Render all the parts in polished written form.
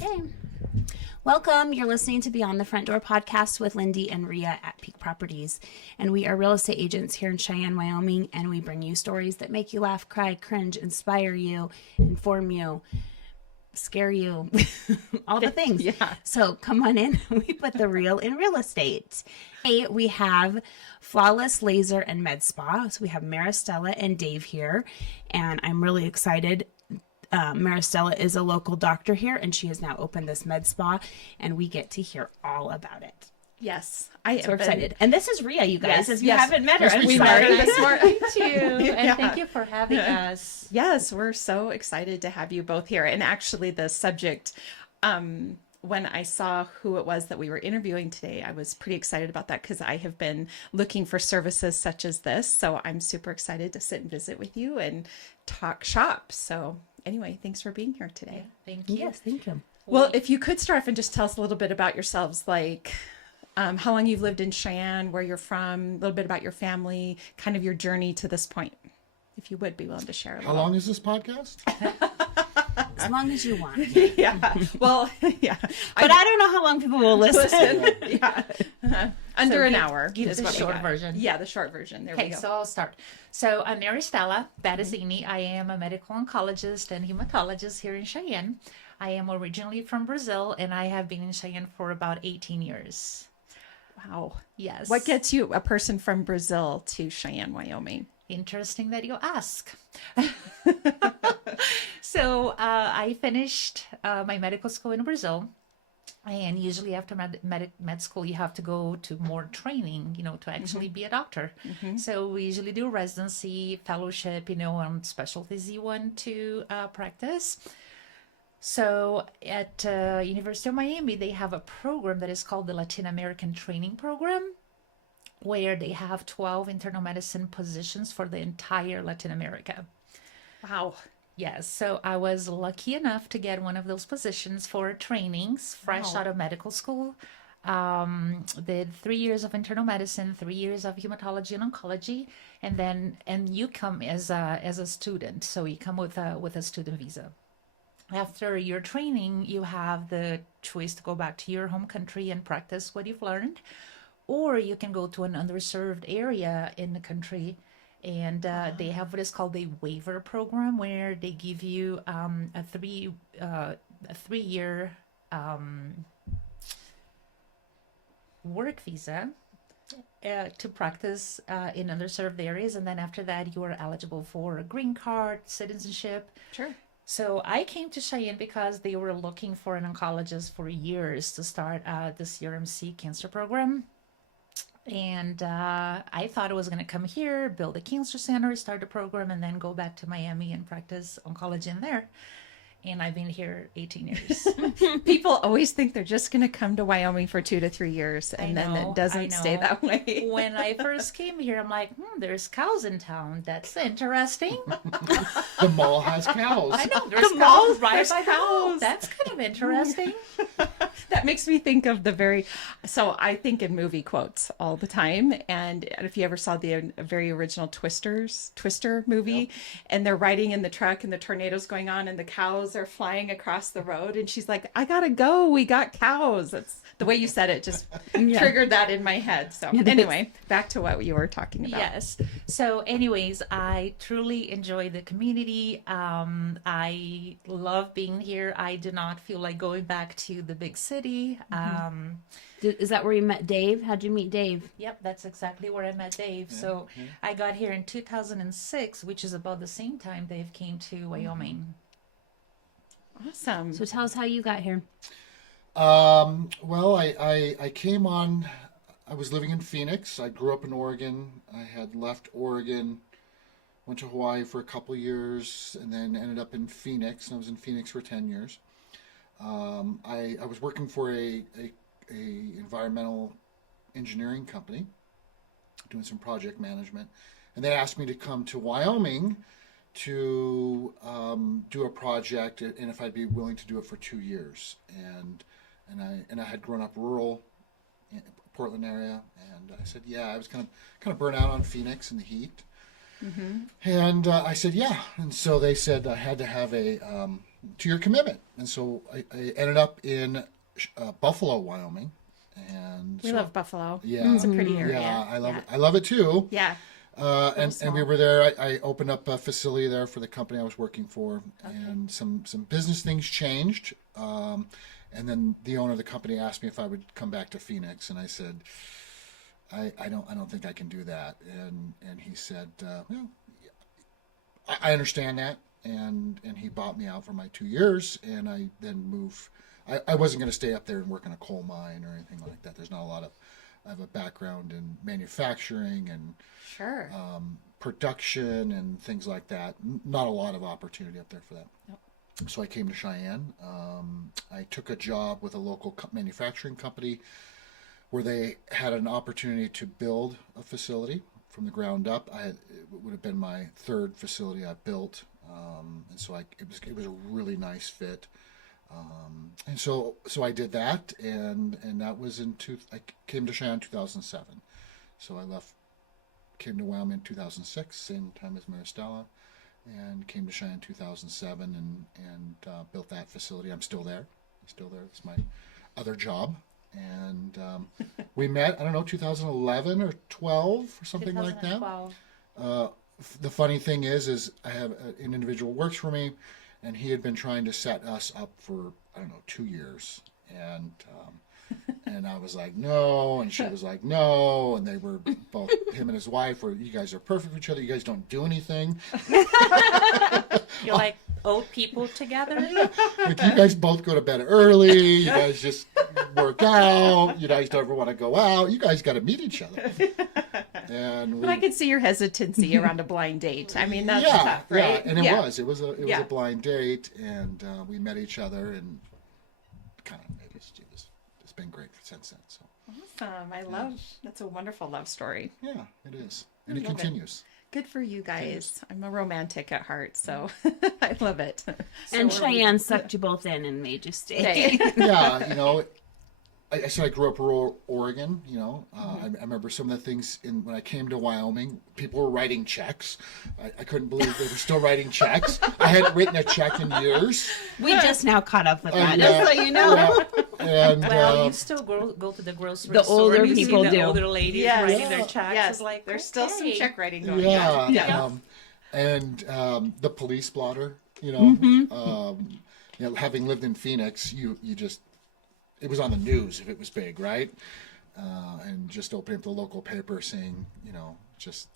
Okay. Welcome. You're listening to Beyond the Front Door podcast with Lindy and Rhea at Peak Properties. And we are real estate agents here in Cheyenne, Wyoming. And we bring you stories that make you laugh, cry, cringe, inspire you, inform you, scare you, all the things. Yeah. So come on in. We put the real in real estate. Hey, we have Flawless Laser and Med Spa. So we have Maristela and Dave here. And I'm really excited. Maristela is a local doctor here, and she has now opened this med spa, and we get to hear all about it. Yes, So we're excited. And this is Rhea, you guys. Yes, if you yes. haven't met her, I'm We sorry. met her this morning. Thank you, and thank you for having us. Yes, we're so excited to have you both here. And actually, the subject, when I saw who it was that we were interviewing today, I was pretty excited about that because I have been looking for services such as this. So I'm super excited to sit and visit with you and talk shop. So anyway, thanks for being here today. Thank you. Yes, thank you. Well, if you could start off and just tell us a little bit about yourselves, like how long you've lived in Cheyenne, where you're from, a little bit about your family, kind of your journey to this point, if you would be willing to share a little. How long is this podcast? As long as you want. Yeah. Well, yeah. But I don't know how long people will listen. Yeah. Under an hour. Give is the what we short got. version. Yeah, the short version. There we Okay, go. so I'll start. So I'm Maristela Batezini. I am a medical oncologist and hematologist here in Cheyenne. I am originally from Brazil, and I have been in Cheyenne for about 18 years. Wow. Yes. What gets you, a person from Brazil, to Cheyenne, Wyoming? Interesting that you ask. So I finished my medical school in Brazil. And usually after med school, you have to go to more training, to actually be a doctor. So we usually do residency, fellowship, on specialties you want to practice. So at University of Miami, they have a program that is called the Latin American Training Program, where they have 12 internal medicine positions for the entire Latin America. Wow. Yes, so I was lucky enough to get one of those positions for trainings fresh Wow. out of medical school. Did 3 years of internal medicine, 3 years of hematology and oncology, and you come as a student, so you come with a student visa. After your training, you have the choice to go back to your home country and practice what you've learned, or you can go to an underserved area in the country. And they have what is called a waiver program, where they give you a 3-year work visa to practice in underserved areas, and then after that you are eligible for a green card, citizenship. Sure. So I came to Cheyenne because they were looking for an oncologist for years to start the CRMC cancer program. And I thought I was going to come here, build a cancer center, start a program, and then go back to Miami and practice oncology in there. And I've been here 18 years. People always think they're just going to come to Wyoming for 2 to 3 years, and then know, it doesn't I stay know. that way. When I first came here, I'm like, there's cows in town. That's interesting. The mall has cows. I know, there's The mall, cows right there's by the mall. cows. That's kind of interesting. That makes me think of so I think in movie quotes all the time. And if you ever saw the very original Twister movie, and they're riding in the truck and the tornado's going on and the cows are flying across the road, and she's like, I gotta go, we got cows. That's the way you said it, just triggered that in my head. So anyway, back to what you were talking about. Yes. So anyways, I truly enjoy the community. I love being here. I do not feel like going back to the big city. Is that where you met Dave? How'd you meet Dave? Yep, that's exactly where I met Dave. So I got here in 2006, which is about the same time Dave came to Wyoming. Awesome. So tell us how you got here. Well, I came on, I was living in Phoenix. I grew up in Oregon. I had left Oregon, went to Hawaii for a couple years, and then ended up in Phoenix. And I was in Phoenix for 10 years. I was working for a environmental engineering company, doing some project management. And they asked me to come to Wyoming to do a project, and if I'd be willing to do it for 2 years. And I had grown up rural in Portland area, and I said, yeah. I was kind of burnt out on Phoenix and the heat. And I said, yeah. And so they said I had to have a to your commitment. And so I ended up in Buffalo, Wyoming. And We so, love Buffalo. Yeah. It's a pretty area. Yeah, I love it. I love it too. Yeah. And we were there. I opened up a facility there for the company I was working for, and some business things changed. And then the owner of the company asked me if I would come back to Phoenix, and I said, I don't think I can do that. And he said, well, I understand that, and he bought me out for my 2 years, and I then moved. I wasn't going to stay up there and work in a coal mine or anything like that. There's not a lot of. I have a background in manufacturing and Sure. production and things like that. Not a lot of opportunity up there for that. Nope. So I came to Cheyenne. I took a job with a local manufacturing company where they had an opportunity to build a facility from the ground up. It would have been my third facility I built, and so it was a really nice fit. And so I did that, and that was I came to Cheyenne in 2007. So I came to Wyoming in 2006, same time as Maristela, and came to Cheyenne in 2007 and built that facility. I'm still there. It's my other job. And we met, I don't know, 2011 or 12 or something like that. 2012. The funny thing is I have an individual who works for me, and he had been trying to set us up for, I don't know, 2 years. And I was like, no, and she was like, no, and they were both, him and his wife you guys are perfect for each other, you guys don't do anything. You're like old people together. Like, you guys both go to bed early, you guys just work out, you guys don't ever want to go out, you guys got to meet each other. And But I could see your hesitancy around a blind date. I mean, that's tough, right? Yeah, and it was a Yeah. blind date, and we met each other, and kind of it's been great since then. So Awesome. That's a wonderful love story. yeah, it is, and it love it. continues. Good for you guys. I'm a romantic at heart, so I love it. And So Cheyenne sucked you both in and made you stay. Okay. Yeah, I said I grew up rural Oregon. I remember some of the things when I came to Wyoming. People were writing checks. I couldn't believe they were still writing checks. I hadn't written a check in years. We just now caught up with that, yeah, just so you know. Yeah. And Well, you still go to the grocery The store. older and you see people the do. older ladies Yes. writing their Yeah. checks. Yes, It's like, there's still some okay. check writing going on. yeah, and the police blotter. Having lived in Phoenix, you just it was on the news if it was big, right? And just opening up the local paper, saying just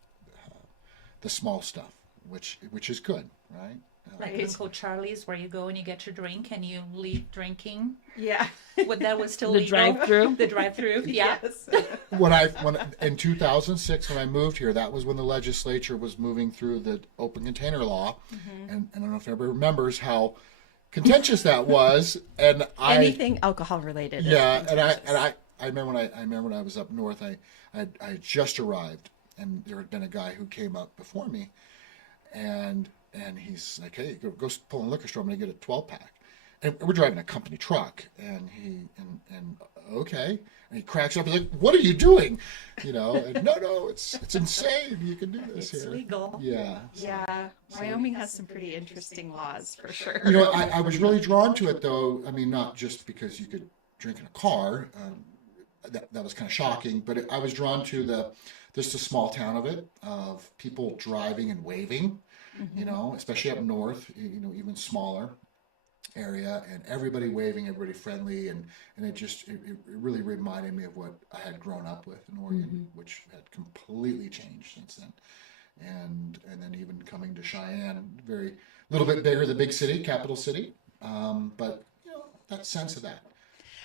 the small stuff, which is good, right? Like Uncle Charlie's, where you go and you get your drink and you leave drinking. Yeah. What that was still The legal. drive-through? The drive-through. Yeah. Yes. when in 2006 when I moved here, that was when the legislature was moving through the open container law, and I don't know if everybody remembers how contentious that was. And Anything alcohol related. yeah, and I remember when I was up north, I had just arrived, and there had been a guy who came up before me, and he's like, hey, go pull in the liquor store, I'm gonna get a 12-pack. And we're driving a company truck, and okay, and he cracks up. He's like, "What are you doing?" And no, it's insane. You can do this It's here. legal. Yeah. Yeah. Wyoming has some pretty interesting laws for sure. I was really drawn to it, though. I mean, not just because you could drink in a car. That was kind of shocking, but I was drawn to just the small town of it, of people driving and waving. Especially up north. Even smaller area, and everybody waving, everybody friendly, and it really reminded me of what I had grown up with in Oregon, which had completely changed since then. And then even coming to Cheyenne, very little bit bigger, the big city, capital city, but that sense of that.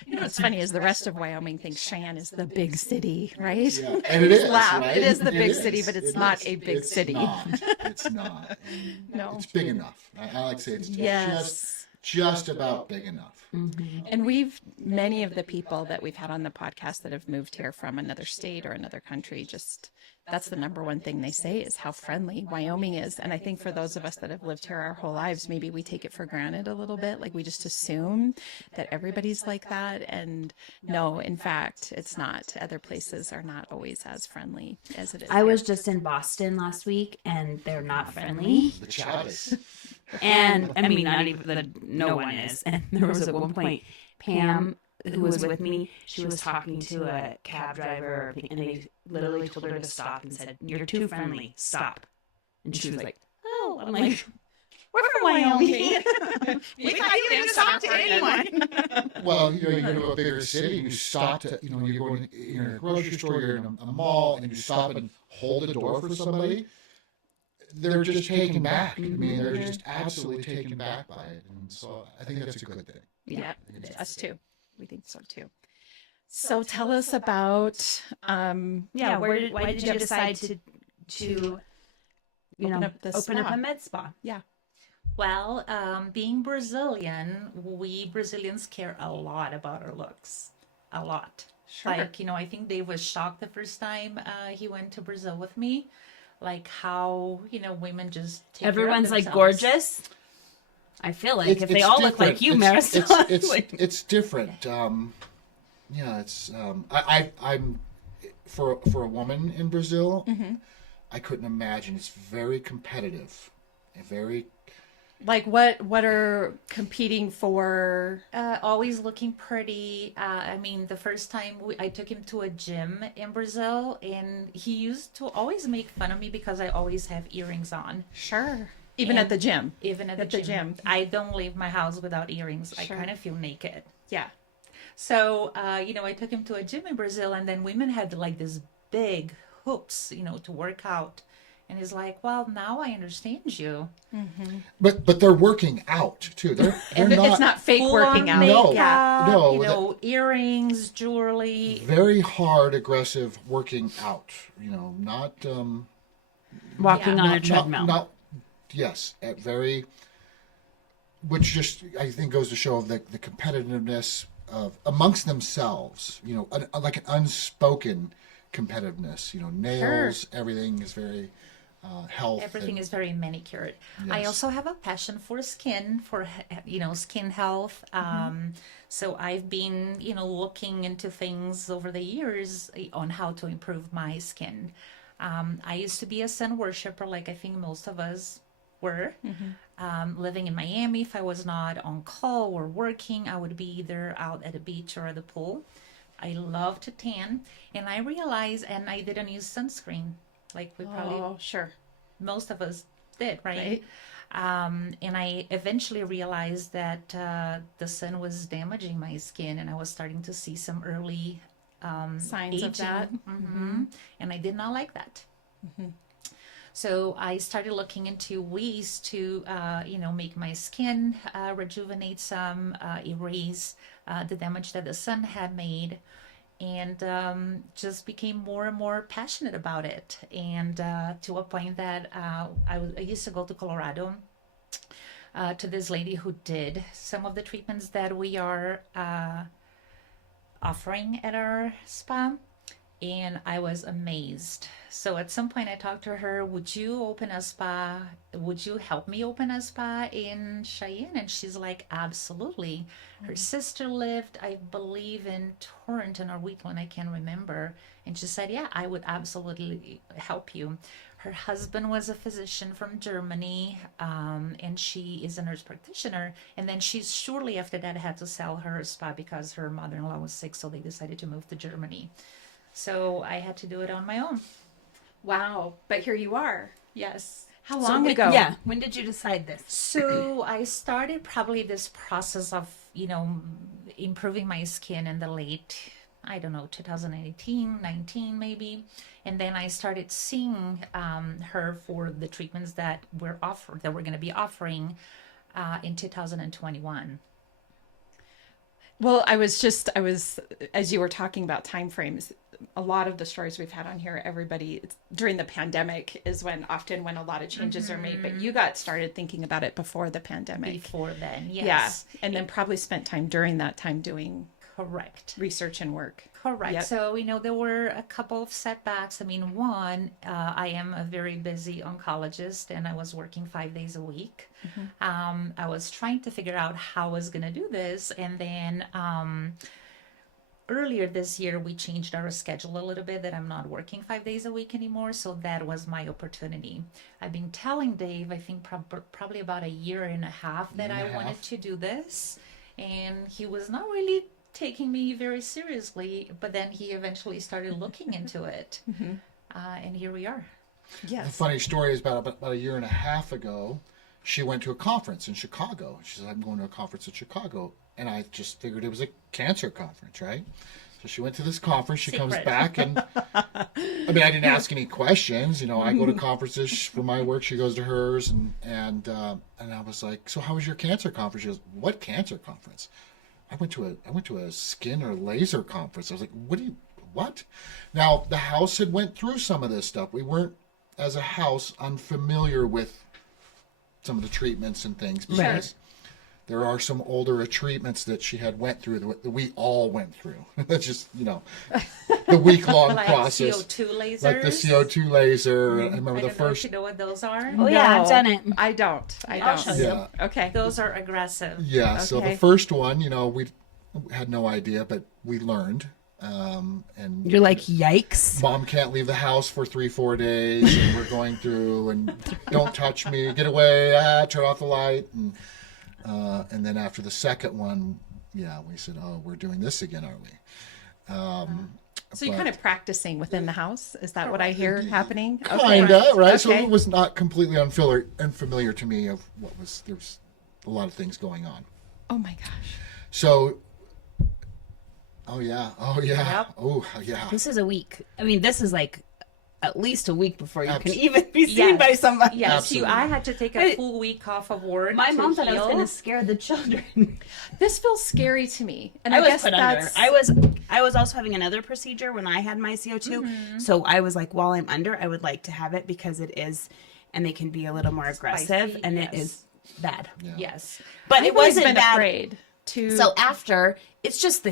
What's funny is the rest of Wyoming thinks Cheyenne is the big city, right? Yeah, and it is. Laugh. Right? It is the big is. city, but it's It not is. a big It's city. Not. It's not. And No. it's big enough. I like to say it's Yes. just about big enough. And many of the people that we've had on the podcast that have moved here from another state or another country, just that's the number one thing they say is how friendly Wyoming is. And I think for those of us that have lived here our whole lives, maybe we take it for granted a little bit. Like we just assume that everybody's like that. And no, in fact, it's not. Other places are not always as friendly as it is. I here. was just in Boston last week, and they're not friendly. The Chavez. And I mean, not even no one is. And there was at one point, Pam, who was with me, she was talking to a cab driver, and they literally told her to stop and said, "You're too friendly. Stop." And she was like, "Oh," I'm like, "We're from Wyoming. We thought you didn't talk to anyone." Well, you go to a bigger city and you stop to, you're going, you're in a grocery store, you're in a mall, and you stop and hold the door for somebody. They're just taken back. I mean, they're just absolutely taken back by it. And so I think that's a good thing. Yeah, us too. We think so too. So tell us about, Why did you decide to open up open up a med spa? Yeah. Well, being Brazilian, we Brazilians care a lot about our looks. A lot. Sure. Like, I think Dave was shocked the first time he went to Brazil with me. Like how, women just take care of Everyone's like themselves. gorgeous. I feel like It's- if they it's all look different. like you, It's- Maristela, It's different. It's I'm for a woman in Brazil, I couldn't imagine. It's very competitive, very. Like what are competing for? Always looking pretty. I mean, the first time I took him to a gym in Brazil, and he used to always make fun of me because I always have earrings on. Sure. Even And at the gym. Even at the gym. I don't leave my house without earrings. Sure. I kind of feel naked. Yeah. So, I took him to a gym in Brazil, and then women had like this big hoops, to work out. And he's like, well, now I understand you. But they're working out too. They're And not, it's not fake Full working on out. No. makeup, No, earrings, jewelry. very hard, aggressive working out. Not walking Yeah. on a treadmill. Not yes, at very. Which just I think goes to show the competitiveness of amongst themselves. Like an unspoken competitiveness. Nails, everything is very health. Everything and- is very manicured. I Yes. also have a passion for skin, for skin health. So I've been looking into things over the years on how to improve my skin. I used to be a sun worshiper, like I think most of us were. Living in Miami, if I was not on call or working, I would be either out at the beach or at the pool. I love to tan, and I realized, and I didn't use sunscreen. Like we probably Oh, sure. most of us did, right? And I eventually realized that the sun was damaging my skin, and I was starting to see some early Signs of that. and I did not like that. So I started looking into ways to, make my skin rejuvenate some, erase the damage that the sun had made, and just became more and more passionate about it. And to a point that I used to go to Colorado to this lady who did some of the treatments that we are offering at our spa. And I was amazed. So at some point I talked to her, would you open a spa? Would you help me open a spa in Cheyenne? And she's like, absolutely. Her sister lived, I believe, in Torrington or Wheatland, I can't remember. And she said, yeah, I would absolutely help you. Her husband was a physician from Germany, and she is a nurse practitioner. And then she shortly after that had to sell her spa because her mother-in-law was sick, so they decided to move to Germany. So I had to do it on my own. Wow. But here you are. Yes. How long ago? Yeah. When did you decide this? So I started probably this process of, improving my skin in the late, 2018, 19 maybe. And then I started seeing her for the treatments that we're going to be offering in 2021. Well, I was, as you were talking about time frames, a lot of the stories we've had on here, everybody during the pandemic is when a lot of changes are made, but you got started thinking about it before the pandemic. Before then, Yeah. yes. And then probably spent time during that time doing Correct. research and work. Correct. Yep. So, there were a couple of setbacks. I mean, one, I am a very busy oncologist and I was working 5 days a week. I was trying to figure out how I was going to do this. And then earlier this year, we changed our schedule a little bit that I'm not working 5 days a week anymore. So that was my opportunity. I've been telling Dave, I think probably about a year and a half that I wanted to do this. And he was not really taking me very seriously, but then he eventually started looking into it. And here we are. The Yes. funny story is about a year and a half ago, she went to a conference in Chicago. She said, I'm going to a conference in Chicago. And I just figured it was a cancer conference, right? So she went to this conference. She comes Secret. back and, I mean, I didn't ask any questions. I go to conferences for my work. She goes to hers. And I was like, so how was your cancer conference? She goes, what cancer conference? I went to a skin or laser conference. I was like, what? Now, the house had went through some of this stuff. We weren't, as a house, unfamiliar with some of the treatments and things. Because there are some older treatments that she had went through that we all went through. That's just, the week-long Like process. CO2 lasers. Like the CO2 laser. I remember I the don't know first... if you know what those are. Oh, yeah, I've done it. I don't. I I'll don't. show you. Yeah. Okay. Those are aggressive. Yeah, so Okay. the first one, we had no idea, but we learned. And You're like, yikes. Mom can't leave the house for 3-4 days. And we're going through, and don't touch me, get away, turn off the light. And then after the second one, we said, oh, we're doing this again, aren't we? So you're kind of practicing within the house. Is that what I hear happening? Kinda, right? So Okay. it was not completely unfamiliar to me of there's a lot of things going on. Oh my gosh. So, oh yeah, Yep. oh yeah. This is a week. I mean, this is like at least a week before you can Abs- even be seen Yes. by somebody. Yes, Absolutely. I had to take a full week off of work. My to mom thought I was heal. going to scare the children. This feels scary to me. And I I, was guess put under. that's I was also having another procedure when I had my CO2. So I was like, while I'm under, I would like to have it because it is, and they can be a little more aggressive, Spicy, and it yes. is bad. Yes. But I've it always wasn't been bad. afraid to. So after, it's just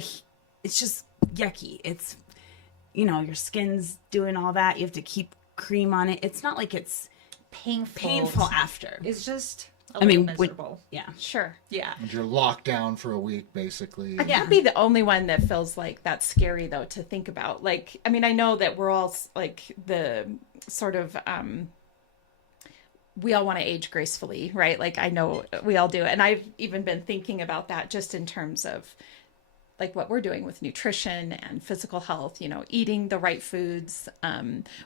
yucky. It's, your skin's doing all that. You have to keep cream on it. It's not like it's painful after. It's just a I little mean, miserable. yeah, sure. Yeah. And you're locked down for a week, basically. I can't be the only one that feels like that's scary though to think about. Like, I mean, I know that we're all like the sort of we all want to age gracefully, right? Like I know we all do. And I've even been thinking about that just in terms of like what we're doing with nutrition and physical health, eating the right foods,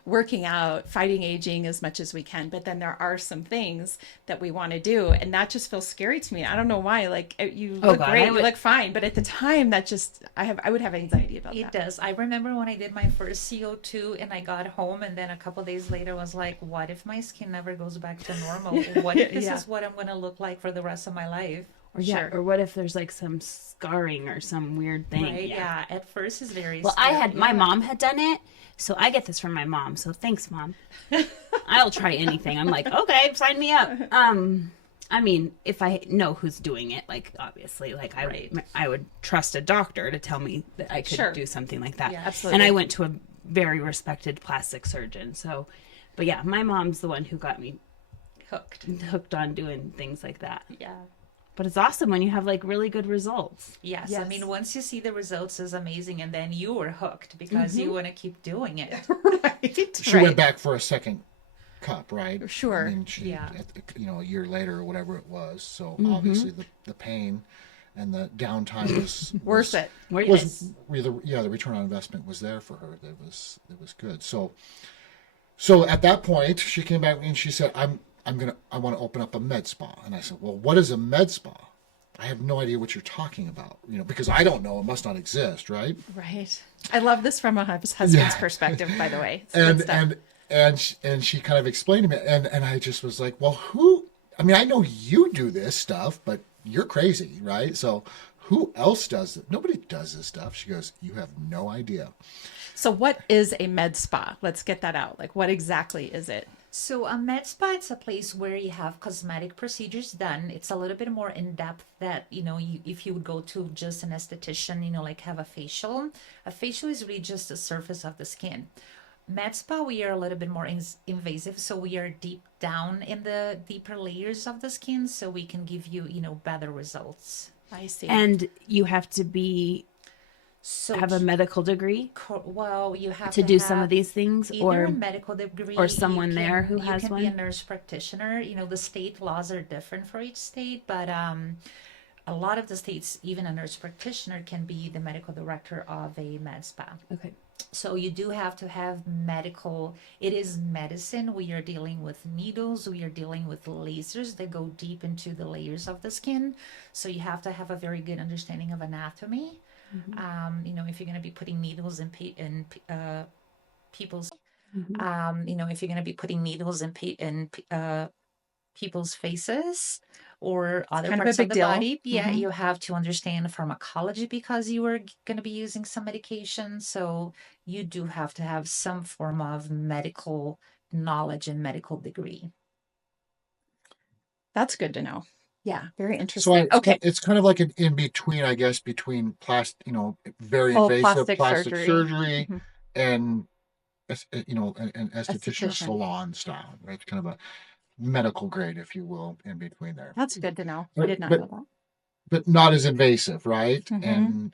working out, fighting aging as much as we can. But then there are some things that we want to do. And that just feels scary to me. I don't know why. Like you look great, you look fine. But at the time that just, I would have anxiety about It that. does. I remember when I did my first CO2 and I got home and then a couple days later was like, what if my skin never goes back to normal? What if this Yeah. is what I'm going to look like for the rest of my life? Or yeah, Sure. or what if there's like some scarring or some weird thing? Right? Yeah. At first it's very Well, scary. my mom had done it, so I get this from my mom. So thanks, Mom. I'll try anything. I'm like, okay, sign me up. I mean, if I know who's doing it, like obviously, like I would trust a doctor to tell me that I could Sure. do something like that. Yeah. Absolutely. And I went to a very respected plastic surgeon. So, but yeah, my mom's the one who got me hooked on doing things like that. Yeah. But it's awesome when you have like really good results. Yes. Yes. I mean, once you see the results is amazing and then you were hooked because you want to keep doing it. Right. She went back for a second cup, right? Sure. I mean, she, Yeah. a year later or whatever it was. So obviously the pain and the downtime was Worth it. Was the return on investment was there for her. That was good. So at that point, she came back and she said, I want to open up a med spa. And I said, well, what is a med spa? I have no idea what you're talking about, because I don't know. It must not exist, right? Right. I love this from a husband's perspective, by the way. It's good stuff. And she kind of explained to me, and I just was like, well, I know you do this stuff, but you're crazy, right? So who else does it? Nobody does this stuff. She goes, you have no idea. So what is a med spa? Let's get that out. Like what exactly is it? So a med spa, it's a place where you have cosmetic procedures done. It's a little bit more in depth that, if you would go to just an esthetician, like have a facial is really just the surface of the skin. Med spa, we are a little bit more invasive, so we are deep down in the deeper layers of the skin, so we can give you, better results. I see. And you have to have a medical degree Well, you have to do some of these things, either a medical degree or someone there who has you can one? be a nurse practitioner. The state laws are different for each state, but a lot of the states, even a nurse practitioner can be the medical director of a med spa. Okay. So you do have to have medical. It is medicine. We are dealing with needles. We are dealing with lasers that go deep into the layers of the skin. So you have to have a very good understanding of anatomy. If you're going to be putting needles in people's, if you're going to be putting needles in people's faces or other kind of a parts big of the deal. body, you have to understand pharmacology because you are going to be using some medication. So you do have to have some form of medical knowledge and medical degree. That's good to know. Yeah, very So interesting. Okay. it's kind of like an in between, I guess, between very Full invasive plastic plastic surgery. surgery Mhm. and an esthetician or Esthetician. salon style, right? It's kind of a medical grade, if you will, in between there. That's good to know. I But- did not but- know that. But not as invasive, right? Mhm.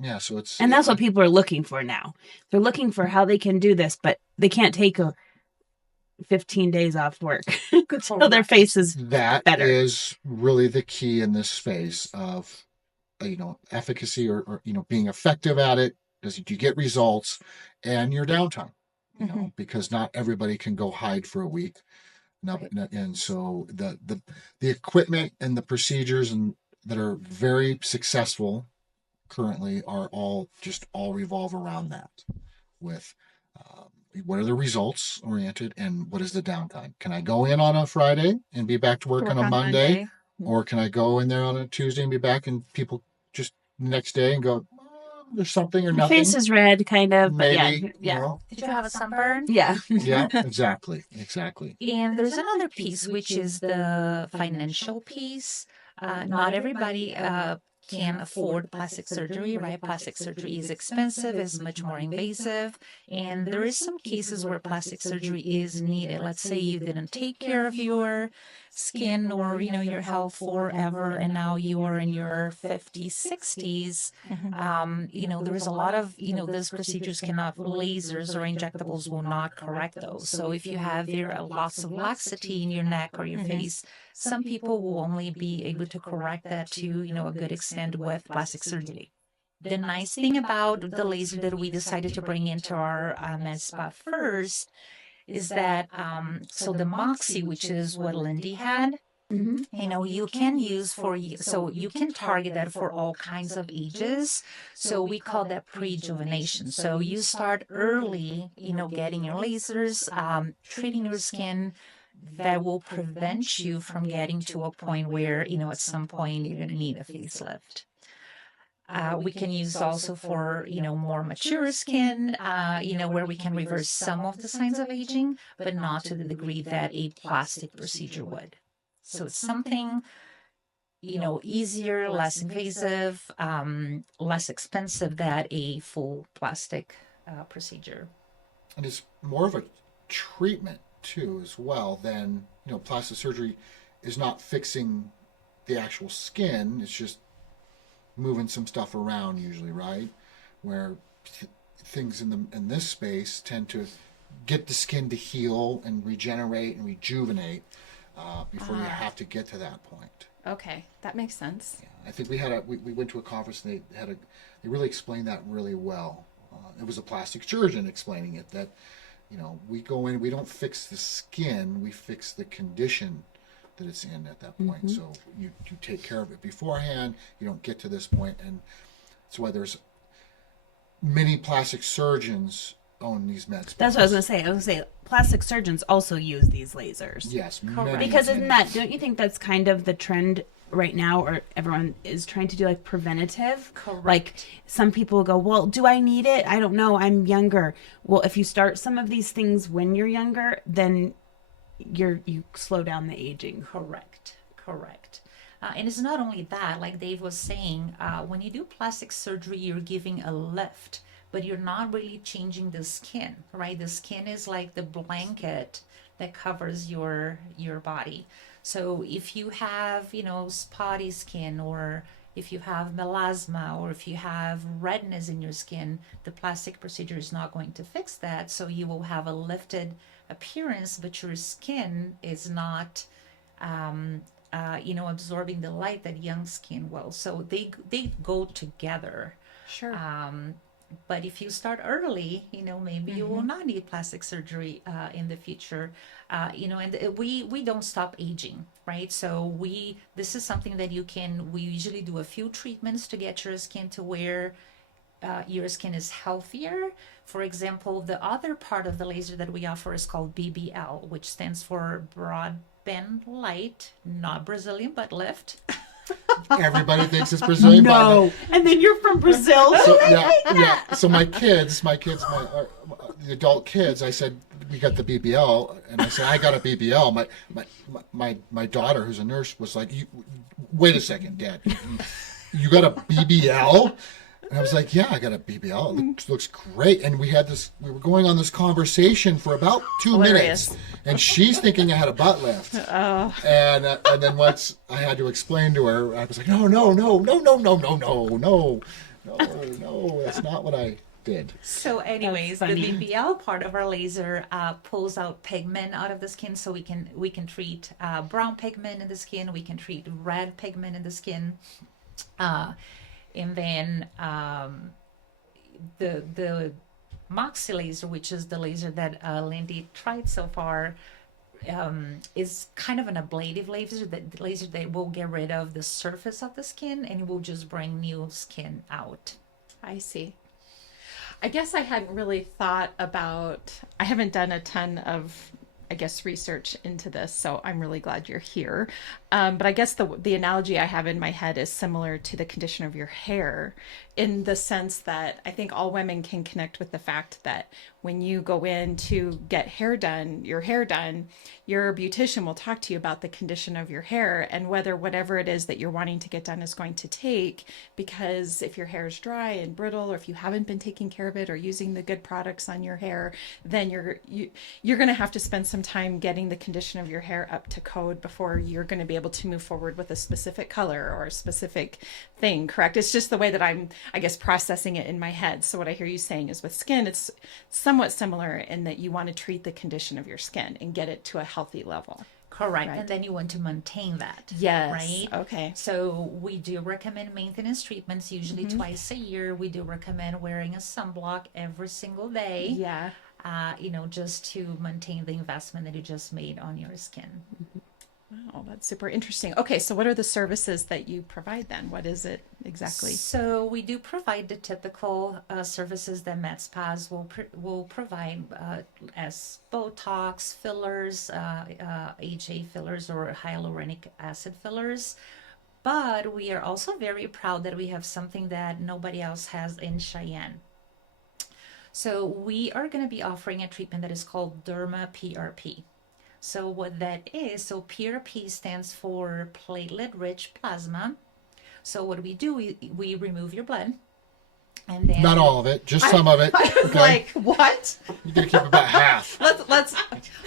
Yeah, so it's And that's what people are looking for now. They're looking for how they can do this, but they can't take 15 days off work until their face is that better. is really the key in this space of efficacy or being effective at it. Do you get results and your downtime? Because not everybody can go hide for a week. And so the equipment and the procedures that are very successful currently are all revolve around that with what are the results oriented and what is the downtime. Can I go in on a Friday and be back to work on a Monday, or can I go in there on a Tuesday and be back and people just next day and go, there's something or nothing. Face is red, kind of, but Maybe, yeah. Did you have a sunburn? Yeah. Yeah, exactly. And there's another piece, which is the financial piece. Not everybody can afford plastic surgery, right? Plastic surgery is expensive, is much more invasive, and there is some cases where plastic surgery is needed. Let's say you didn't take care of your skin or your health forever, and now you are in your 50s, 60s. There's a lot of those procedures lasers or injectables will not correct those. So if you have a loss of laxity in your neck or your face, some people will only be able to correct that to a good extent with plastic surgery. The nice thing about the laser that we decided to bring into our med spa first is that so the Moxie, which is what Lindy had, you can use so you can target that for all kinds of ages. So we call that pre-rejuvenation. So you start early, getting your lasers, treating your skin. That will prevent you from getting to a point where, at some point you're going to need a facelift. We can use also for, more mature skin, where we can reverse some of the signs of aging, but not to the degree that a plastic procedure would. So it's something, easier, less invasive, less expensive than a full plastic procedure. And it's more of a treatment too as well than plastic surgery is not fixing the actual skin. It's just moving some stuff around usually, right? Where things in this space tend to get the skin to heal and regenerate and rejuvenate before you have to get to that point. Okay, that makes sense. Yeah, I think we went to a conference and they really explained that really well. It was a plastic surgeon explaining it, that we go in, we don't fix the skin, we fix the condition that it's in at that point. Mm-hmm. So you take care of it beforehand, you don't get to this point, and that's why there's many plastic surgeons own these med spas. That's what I was going to say. Plastic surgeons also use these lasers. Yes, because don't you think that's kind of the trend right now, or everyone is trying to do like preventative. Correct. Like some people go, well, do I need it? I don't know. I'm younger. Well, if you start some of these things when you're younger, then you slow down the aging. Correct. And it's not only that, like Dave was saying, when you do plastic surgery, you're giving a lift, but you're not really changing the skin, right? The skin is like the blanket that covers your body. So if you have, spotty skin, or if you have melasma, or if you have redness in your skin, the plastic procedure is not going to fix that. So you will have a lifted appearance, but your skin is not absorbing the light that young skin will. So they go together. Sure. But if you start early, maybe you will not need plastic surgery in the future. And we don't stop aging, right? So this is something that we usually do a few treatments to get your skin to where your skin is healthier. For example, the other part of the laser that we offer is called BBL, which stands for broadband light, not Brazilian butt lift. Everybody thinks it's Brazilian. No, and then you're from Brazil. So, yeah. So my kids, the adult kids, I said, we got the BBL, and I said, I got a BBL. My daughter, who's a nurse, was like, wait a second, Dad, you got a BBL? And I was like, yeah, I got a BBL. It looks great. And we were going on this conversation for about 2 Hilarious. minutes. And she's thinking I had a butt lift. Oh. And then once I had to explain to her, I was like, no, that's not what I did. So anyways, the That's funny. BBL part of our laser pulls out pigment out of the skin, so we can treat brown pigment in the skin, we can treat red pigment in the skin. And then the Moxie laser, which is the laser that Lindy tried so far, is kind of an ablative laser that will get rid of the surface of the skin and will just bring new skin out. I see. I guess I hadn't really thought about, I haven't done a ton of, research into this, so I'm really glad you're here. But I guess the analogy I have in my head is similar to the condition of your hair, in the sense that I think all women can connect with the fact that when you go in to get your hair done, your beautician will talk to you about the condition of your hair and whether whatever it is that you're wanting to get done is going to take, because if your hair is dry and brittle, or if you haven't been taking care of it or using the good products on your hair, then you're going to have to spend some time getting the condition of your hair up to code before you're going to be able to move forward with a specific color or a specific thing, correct? It's just the way that I'm, processing it in my head. So what I hear you saying is with skin, it's somewhat similar in that you want to treat the condition of your skin and get it to a healthy level. Correct. Right. And then you want to maintain that. Yes. Right? Okay. So we do recommend maintenance treatments, usually twice a year. We do recommend wearing a sunblock every single day. Yeah. Just to maintain the investment that you just made on your skin. Wow, that's super interesting. Okay, so what are the services that you provide then? What is it exactly? So we do provide the typical services that med spas will provide, as Botox fillers, HA fillers, or hyaluronic acid fillers. But we are also very proud that we have something that nobody else has in Cheyenne. So we are going to be offering a treatment that is called Derma PRP. So what that is, so PRP stands for platelet-rich plasma. So what we do, we remove your blood, and then... Not all of it, just some of it. I was Okay? like, what? You're going to keep about half. Let's,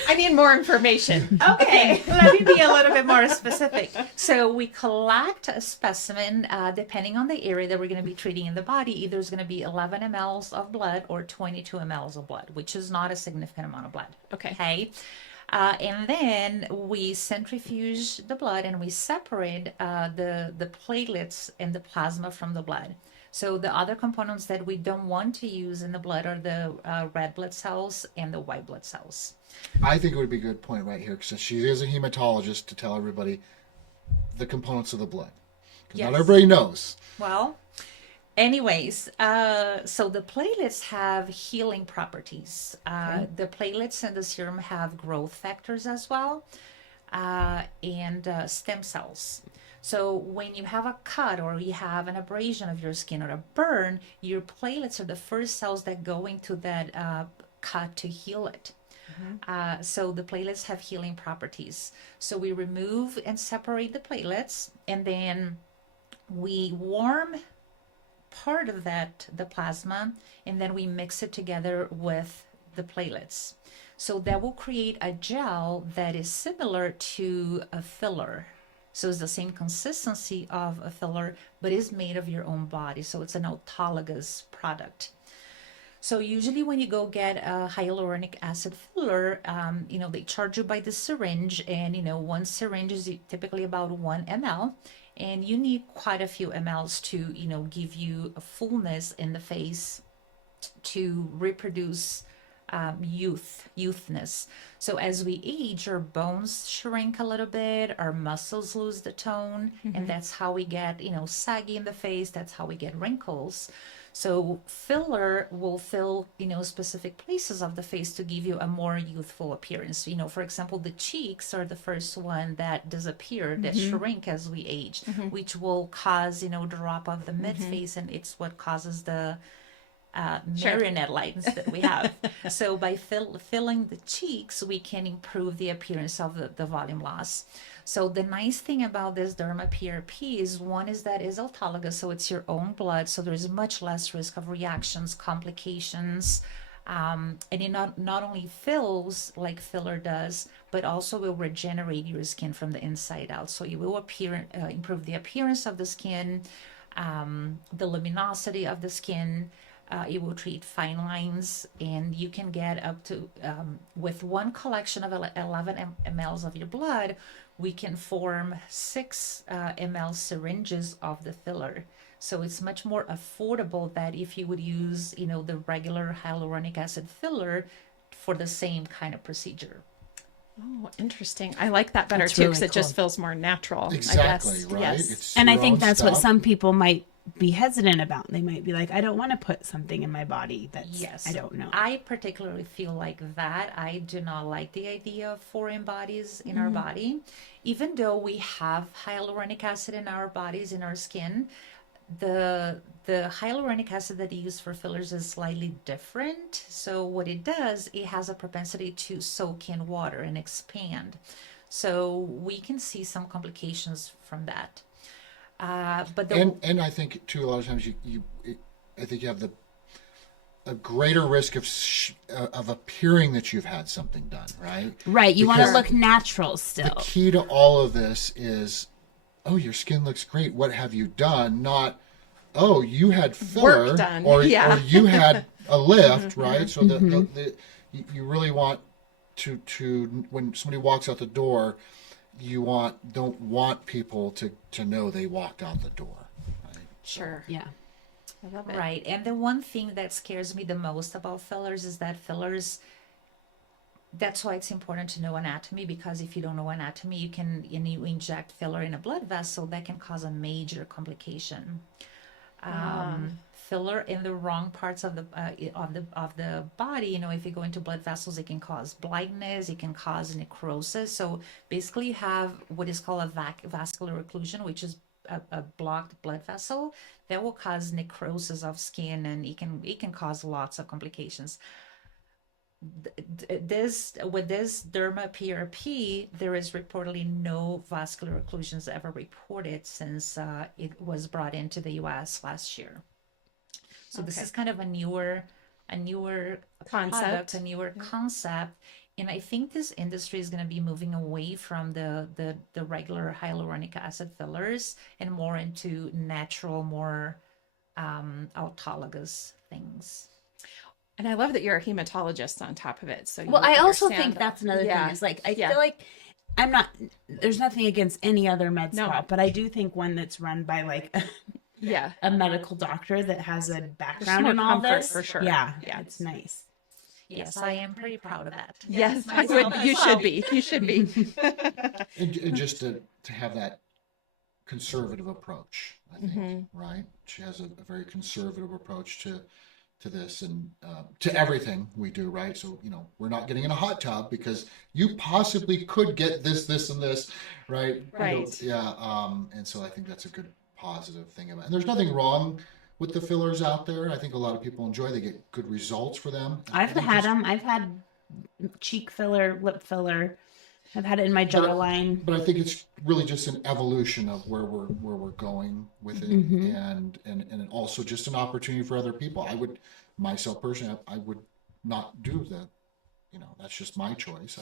I need more information. Okay, let me be a little bit more specific. So we collect a specimen, depending on the area that we're going to be treating in the body. Either it's going to be 11 mLs of blood or 22 mLs of blood, which is not a significant amount of blood. Okay. And then we centrifuge the blood and we separate the platelets and the plasma from the blood. So the other components that we don't want to use in the blood are the red blood cells and the white blood cells. I think it would be a good point right here, because she is a hematologist, to tell everybody the components of the blood. Because Yes. not everybody knows. Well, anyways, so the platelets have healing properties. The platelets and the serum have growth factors as well, and stem cells. So when you have a cut or you have an abrasion of your skin or a burn, your platelets are the first cells that go into that cut to heal it. So the platelets have healing properties. So we remove and separate the platelets, and then we warm part of that, the plasma, and then we mix it together with the platelets. So that will create a gel that is similar to a filler. So it's the same consistency of a filler, but is made of your own body. So it's an autologous product. So usually when you go get a hyaluronic acid filler, they charge you by the syringe, and one syringe is typically about 1 ml, and you need quite a few mLs to give you a fullness in the face to reproduce youthness. So as we age, our bones shrink a little bit, our muscles lose the tone, and that's how we get saggy in the face. That's how we get wrinkles. So filler will fill, specific places of the face to give you a more youthful appearance. For example, the cheeks are the first one that disappear, that shrink as we age, which will cause, drop of the mid face, and it's what causes the marionette lines that we have. So by filling the cheeks, we can improve the appearance of the volume loss. So the nice thing about this Derma PRP is, one is that is autologous, so it's your own blood, so there's much less risk of reactions, complications, and it not only fills like filler does, but also will regenerate your skin from the inside out. So it will improve the appearance of the skin, the luminosity of the skin. It will treat fine lines, and you can get up to, with one collection of 11 mLs of your blood, we can form 6 ml syringes of the filler. So it's much more affordable than if you would use, the regular hyaluronic acid filler for the same kind of procedure. Oh, interesting. I like that better That's too, really because it just cool. feels more natural. Exactly, I guess. right? Yes. It's And I your think own that's what stuff. some people might be hesitant about. They might be like, I don't want to put something in my body that's, Yes. I don't know. I particularly feel like that. I do not like the idea of foreign bodies in our body. Even though we have hyaluronic acid in our bodies, in our skin, the hyaluronic acid that you use for fillers is slightly different. So what it does, it has a propensity to soak in water and expand. So we can see some complications from that. But the And I think too, a lot of times I think you have a greater risk of appearing that you've had something done, right? Right. You want to Because look natural the still. key to all of this is, oh, your skin looks great. What have you done? Not, oh, you had filler, Work done. or Yeah. you had a lift, right? So you really want to when somebody walks out the door, you don't want people to know they walked out the door. Right? Sure. Yeah. I love it. Right. And the one thing that scares me the most about fillers is that that's why it's important to know anatomy, because if you don't know anatomy, you inject filler in a blood vessel, that can cause a major complication. Filler in the wrong parts of the body, if you go into blood vessels, it can cause blindness, it can cause necrosis. So basically you have what is called a vascular occlusion, which is a blocked blood vessel that will cause necrosis of skin, and it can cause lots of complications. With this Derma PRP, there is reportedly no vascular occlusions ever reported since it was brought into the US last year. So this Okay. is kind of a newer Concept. product, a newer concept. And I think this industry is going to be moving away from the regular hyaluronic acid fillers and more into natural, more autologous things. And I love that you're a hematologist on top of it. So Well, you I also understand think that's another Yeah. thing is like, I Yeah. feel like there's nothing against any other med No. spa, but I do think one that's run by like Yeah. a medical doctor that has a There's background more in all comfort this. for sure. Yeah. Yeah. It's nice. Yes, I am pretty proud of that. Yes, I would. You should be. You should be. And just to have that conservative approach, I think, right? She has a very conservative approach to to this and to everything we do, right? So, we're not getting in a hot tub because you possibly could get this, and this, right? Right. Yeah. And so I think that's a good positive thing about it. And there's nothing wrong with the fillers out there. I think a lot of people enjoy. They get good results for them. I've had them. I've had cheek filler, lip filler. I've had it in my jawline. But I think it's really just an evolution of where we're going with it, and also just an opportunity for other people. I would, myself personally, I would not do that. That's just my choice.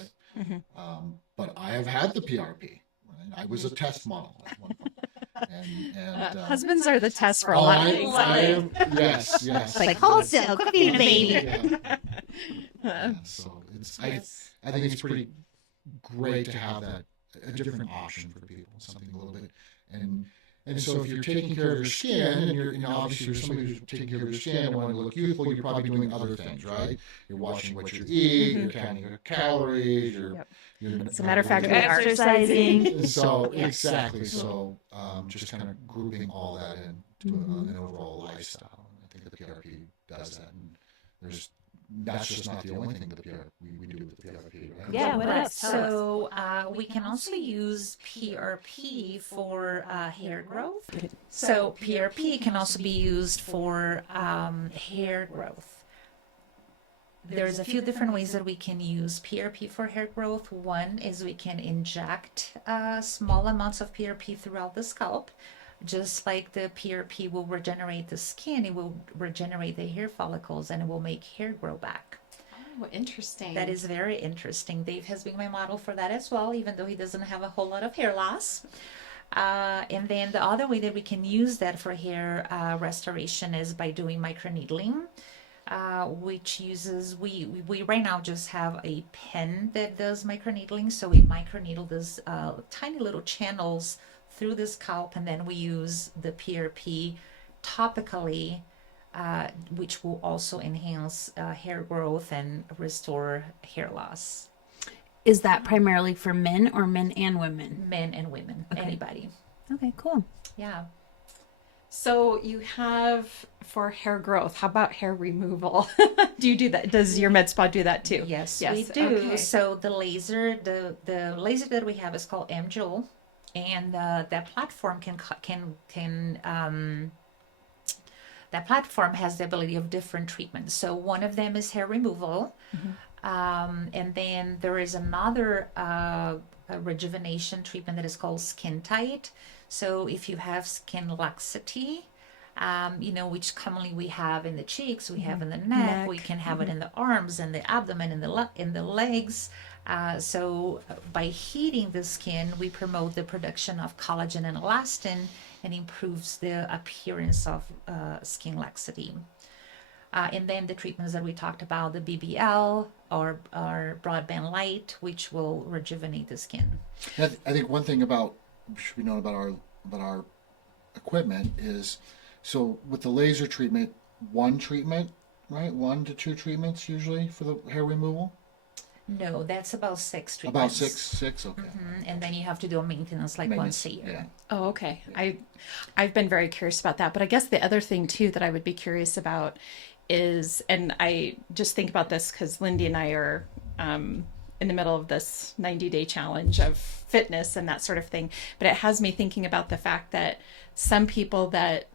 But I have had the PRP. Right? I was a test model at one point. And Husbands are the test for a lot of things. Yes. It's like, hold still, cooking a baby. Yeah, so I think it's pretty great to have that, a different option for people, something a little bit, and so if you're taking care of your skin, and you're obviously you're somebody who's taking care of your skin and wanting to look youthful, you're probably doing other things, right? You're watching what you eat, you're counting your calories, As a matter of fact, we are. Exercising. So exactly, so just kind of grouping all that into an overall lifestyle. I think the PRP does that, and that's just not the only thing that we do with the PRP, right? Yeah, what else? So we can also use PRP for hair growth. So PRP can also be used for hair growth. There's a few different ways that we can use PRP for hair growth. One is we can inject small amounts of PRP throughout the scalp. Just like the PRP will regenerate the skin, it will regenerate the hair follicles and it will make hair grow back. Oh, interesting. That is very interesting. Dave has been my model for that as well, even though he doesn't have a whole lot of hair loss. And then the other way that we can use that for hair restoration is by doing microneedling, which uses, we right now just have a pen that does microneedling. So we microneedle these tiny little channels through the scalp, and then we use the PRP topically, which will also enhance hair growth and restore hair loss. Is that primarily for men or men and women? Men and women, anybody. Okay, cool. Yeah. So you have for hair growth. How about hair removal? Do you do that? Does your med spa do that too? Yes, we do. Okay. So the laser, the laser that we have is called MJewel. And that platform that platform has the ability of different treatments. So one of them is hair removal, and then there is another rejuvenation treatment that is called skin tight. So if you have skin laxity, which commonly we have in the cheeks, we have in the neck. We can have it in the arms and the abdomen and in the legs. So by heating the skin, we promote the production of collagen and elastin and improves the appearance of skin laxity. And then the treatments that we talked about, the BBL or broadband light, which will rejuvenate the skin. I think one thing should be known about our equipment is, so with the laser treatment, one treatment, right? 1 to 2 treatments usually for the hair removal. No, that's about 6 treatments. About six, okay. And then you have to do a maintenance once a year. Yeah. Oh, okay. I've been very curious about that. But I guess the other thing too that I would be curious about is, and I just think about this because Lindy and I are in the middle of this 90-day challenge of fitness and that sort of thing. But it has me thinking about the fact that some people that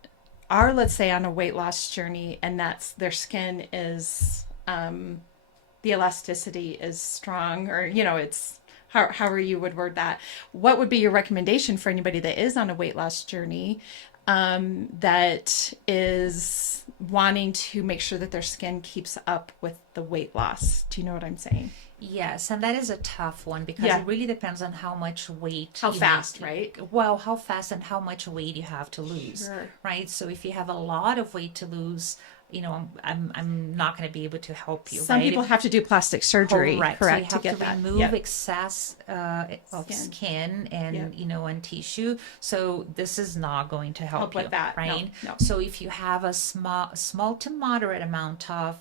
are, let's say, on a weight loss journey, and that's their skin is the elasticity is strong, or it's however you would word that. What would be your recommendation for anybody that is on a weight loss journey that is wanting to make sure that their skin keeps up with the weight loss? Do you know what I'm saying? Yes, and that is a tough one because it really depends on how much weight. How fast, right? Well, how fast and how much weight you have to lose, Sure. right? So if you have a lot of weight to lose, I'm not going to be able to help you. Some people have to do plastic surgery, correct, so you have to get to that. remove excess skin and and tissue. So this is not going to help you with that, right? No. So if you have a small to moderate amount of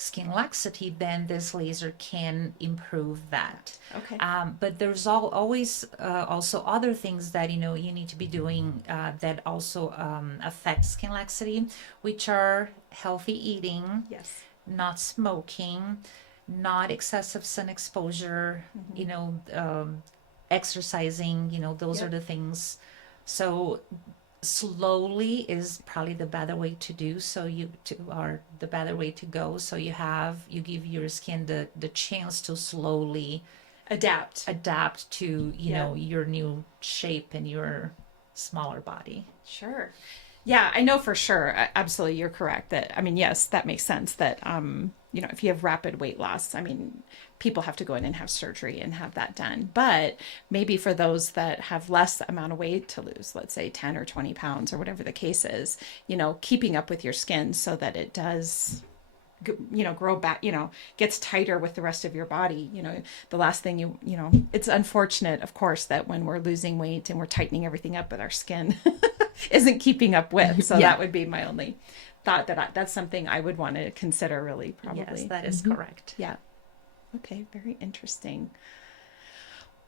skin laxity, then this laser can improve that. Okay. But there's always also other things that you need to be doing that also affect skin laxity, which are healthy eating, Yes. not smoking, not excessive sun exposure, exercising. Those are Yep. the things. So slowly is probably the better way to do, or the better way to go, so you give your skin the chance to slowly adapt to Yeah. your new shape and your smaller body. Sure. Yeah, I know for sure. Absolutely, you're correct. That, I mean, yes, that makes sense. That if you have rapid weight loss, I mean, people have to go in and have surgery and have that done. But maybe for those that have less amount of weight to lose, let's say 10 or 20 pounds or whatever the case is, keeping up with your skin so that it does grow back, gets tighter with the rest of your body. The last thing it's unfortunate, of course, that when we're losing weight and we're tightening everything up, but our skin isn't keeping up with. So Yeah. that would be my only thought, that's something I would want to consider, really, probably. Yes, that is correct. Yeah. Okay. Very interesting.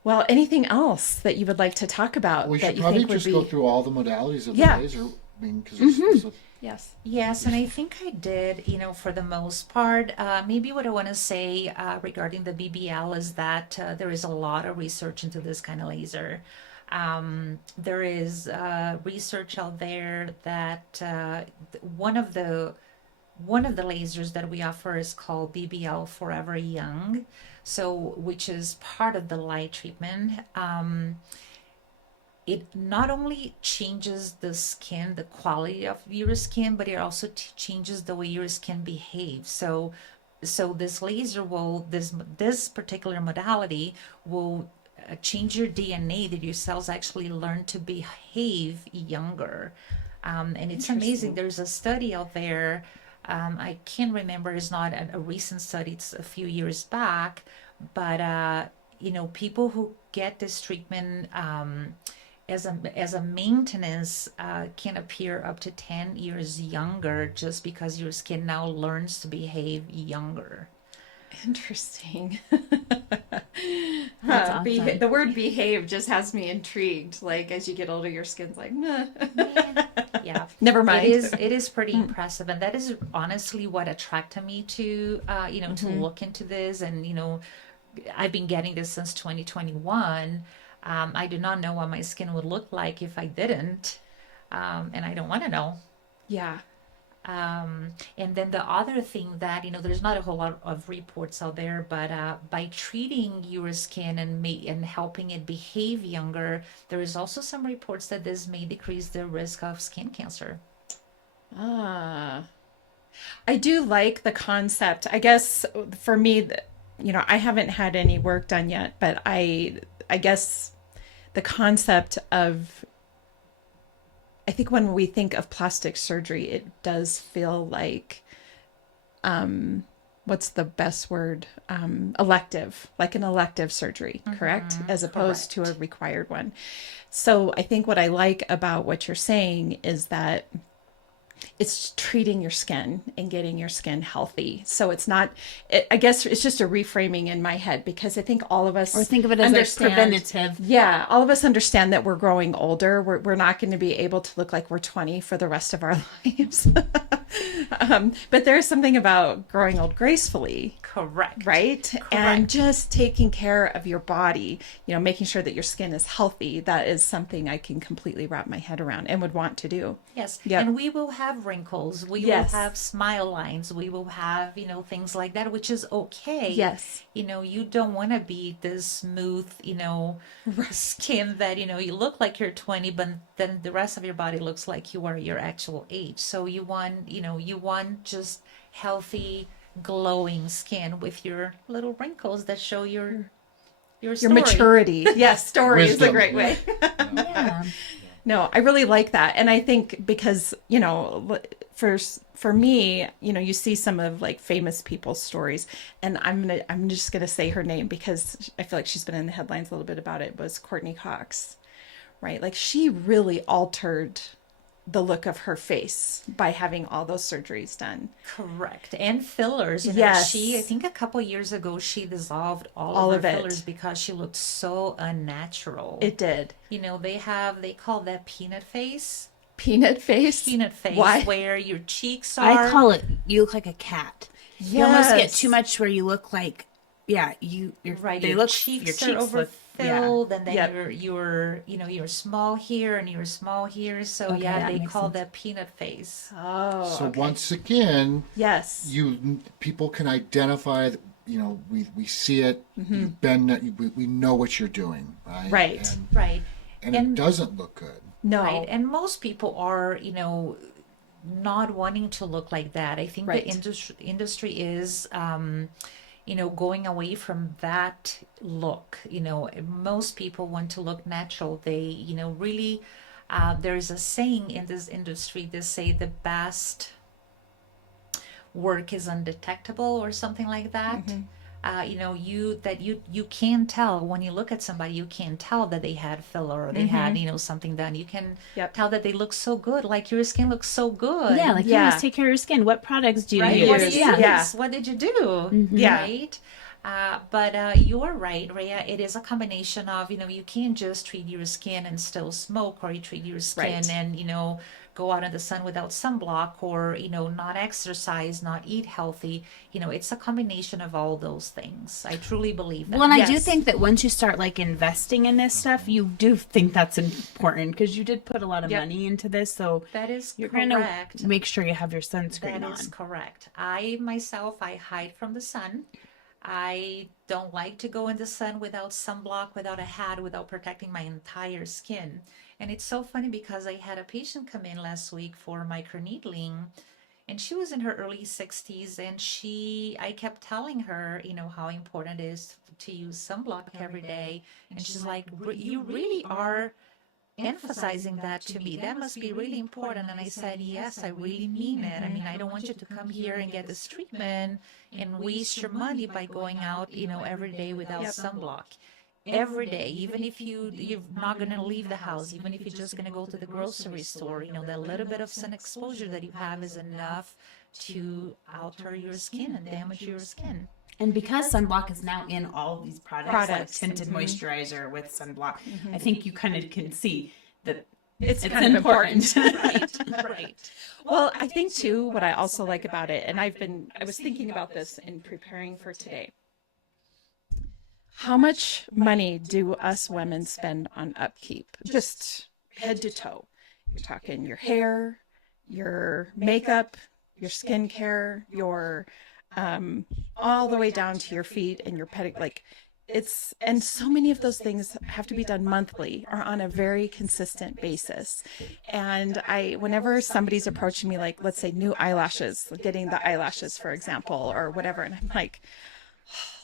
Well, anything else that you would like to talk about We that should you probably think would just be? go through all the modalities of Yeah. the laser. I mean, because it's a Yes. Yes, and I think I did, for the most part. Maybe what I want to say regarding the BBL is that there is a lot of research into this kind of laser. There is research out there that one of the lasers that we offer is called BBL Forever Young, so which is part of the light treatment. It not only changes the skin, the quality of your skin, but it also changes the way your skin behaves. So this laser will, this particular modality will change your DNA, that your cells actually learn to behave younger. And it's amazing. There's a study out there. I can't remember. It's not a recent study. It's a few years back, but people who get this treatment as a maintenance can appear up to 10 years younger, just because your skin now learns to behave younger. Interesting. That's awesome. The word behave just has me intrigued. Like, as you get older, your skin's like, meh. Yeah. Never mind. It is pretty impressive, and that is honestly what attracted me to to look into this. And I've been getting this since 2021. I do not know what my skin would look like if I didn't, and I don't want to know. Yeah. And then the other thing that there's not a whole lot of reports out there, but by treating your skin and helping it behave younger, there is also some reports that this may decrease the risk of skin cancer. I do like the concept. I guess for me, I haven't had any work done yet, but I guess the concept of, I think when we think of plastic surgery, it does feel like, what's the best word? Elective, like an elective surgery, correct? As opposed to a required one. So I think what I like about what you're saying is that it's treating your skin and getting your skin healthy. So it's not, I guess it's just a reframing in my head, because I think all of us, Or think of it as like preventative. yeah, all of us understand that we're growing older. We're not going to be able to look like we're 20 for the rest of our lives. But there's something about growing old gracefully. Correct. Right? And just taking care of your body, making sure that your skin is healthy. That is something I can completely wrap my head around and would want to do. Yes. Yep. And we will have wrinkles. We Yes. will have smile lines. We will have, things like that, which is okay. Yes. You don't want to be this smooth, skin that, you look like you're 20, but then the rest of your body looks like you are your actual age. So you want just healthy, glowing skin with your little wrinkles that show your story. Maturity. Yes, story is a Wisdom, great yeah. way. Yeah. No, I really like that. And I think because, for me, you see some of like famous people's stories, and I'm just going to say her name because I feel like she's been in the headlines a little bit about it, was Courtney Cox, right? Like, she really altered the look of her face by having all those surgeries done. Correct. And fillers. You know, Yes. I think a couple years ago, she dissolved all All of of her it. fillers because she looked so unnatural. It did. You know, they call that peanut face. Peanut face. Peanut face, Why? where your cheeks are. I call it, you look like a cat. You almost get Yes. too much where you look like, yeah, you're Right, they your look, cheeks your are cheeks look, yeah. overfilled, and then Yep. you're small here and you're small here. So Okay, yeah, that they makes call sense. that peanut face. Oh. So okay. once again, Yes. people can identify. We see it. You've been. We know what you're doing, right? Right. Right. And it doesn't look good. No. Right. And most people are, not wanting to look like that. I think Right. the industry is, going away from that look. Most people want to look natural. They, really, there's a saying in this industry, they say the best work is undetectable or something like that. You can tell when you look at somebody, you can tell that they had filler or they had something done. You can Yep. tell that they look so good, like your skin looks so good. Yeah, like you Yeah. must take care of your skin. What products do you Right? use? What did you Yeah. use? Yeah. What did you do? Yeah. Right? But you're right, Rhea. It is a combination of, you can't just treat your skin and still smoke, or you treat your skin Right. and, go out in the sun without sunblock, or, not exercise, not eat healthy. It's a combination of all those things. I truly believe that. Well, and I do Yes. think that once you start like investing in this stuff, you do think that's important because you did put a lot of Yep. money into this. So That is you're correct. going to make sure you have your sunscreen That on. is correct. I hide from the sun. I don't like to go in the sun without sunblock, without a hat, without protecting my entire skin. And it's so funny because I had a patient come in last week for microneedling, and she was in her early 60s, and I kept telling her, how important it is to use sunblock every day. And she's like, you really are emphasizing that to me. That must be really important. And I said, yes, I really mean it. I mean, I don't want you to come here and get this treatment and waste your money by going out, every day without sunblock. Every day, even if you're not going to leave the house, even if you're just going to go to the grocery store, that little bit of sun exposure that you have is enough to alter your skin and damage your skin. And because sunblock is now in all of these products. Like Products. tinted moisturizer with sunblock, I think you kind of can see that It's it's kind of important. Right. Well, I think too, what I also like about it, and I was thinking about this in preparing for today. How much money do us women spend on upkeep? Just head to toe. You're talking your hair, your makeup, your skincare, your all the way down to your feet and your and so many of those things have to be done monthly or on a very consistent basis. And whenever somebody's approaching me, like, let's say new eyelashes, getting the eyelashes, for example, or whatever, and I'm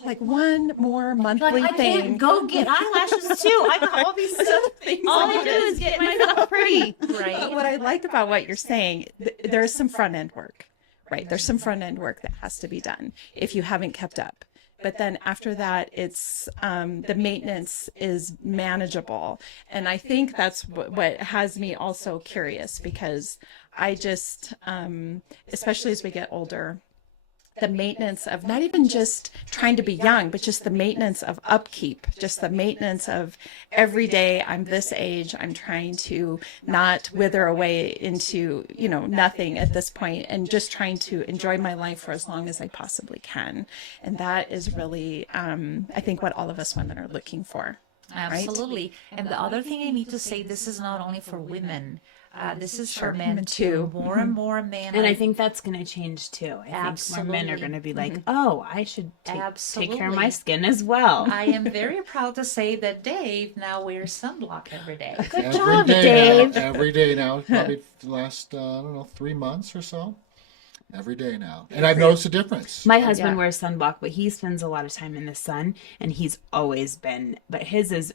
like one more monthly I thing. can't go get eyelashes too. I got all these things All I I do is get myself pretty. Right. What I liked about what you're saying, there's some front end work, right? There's some front end work that has to be done if you haven't kept up. But then after that, it's the maintenance is manageable. And I think that's what has me also curious, because I just, especially as we get older, the maintenance of not even just trying to be young, but just the maintenance of upkeep, just the maintenance of every day I'm this age, I'm trying to not wither away into, nothing at this point, and just trying to enjoy my life for as long as I possibly can. And that is really, I think, what all of us women are looking for. Absolutely. And the other thing I need to say, this is not only for women. This is for men men too. too. More and more men. And I think that's going to change too. I think more men are Absolutely. going to be like, oh, I should take care of Absolutely. my skin as well. I am very proud to say that Dave now wears sunblock every day. Good Every job, day Dave. now, every day now, probably the last 3 months or so. Every day now, and I've noticed a difference. My husband Yeah. wears sunblock, but he spends a lot of time in the sun, and he's always been, but his is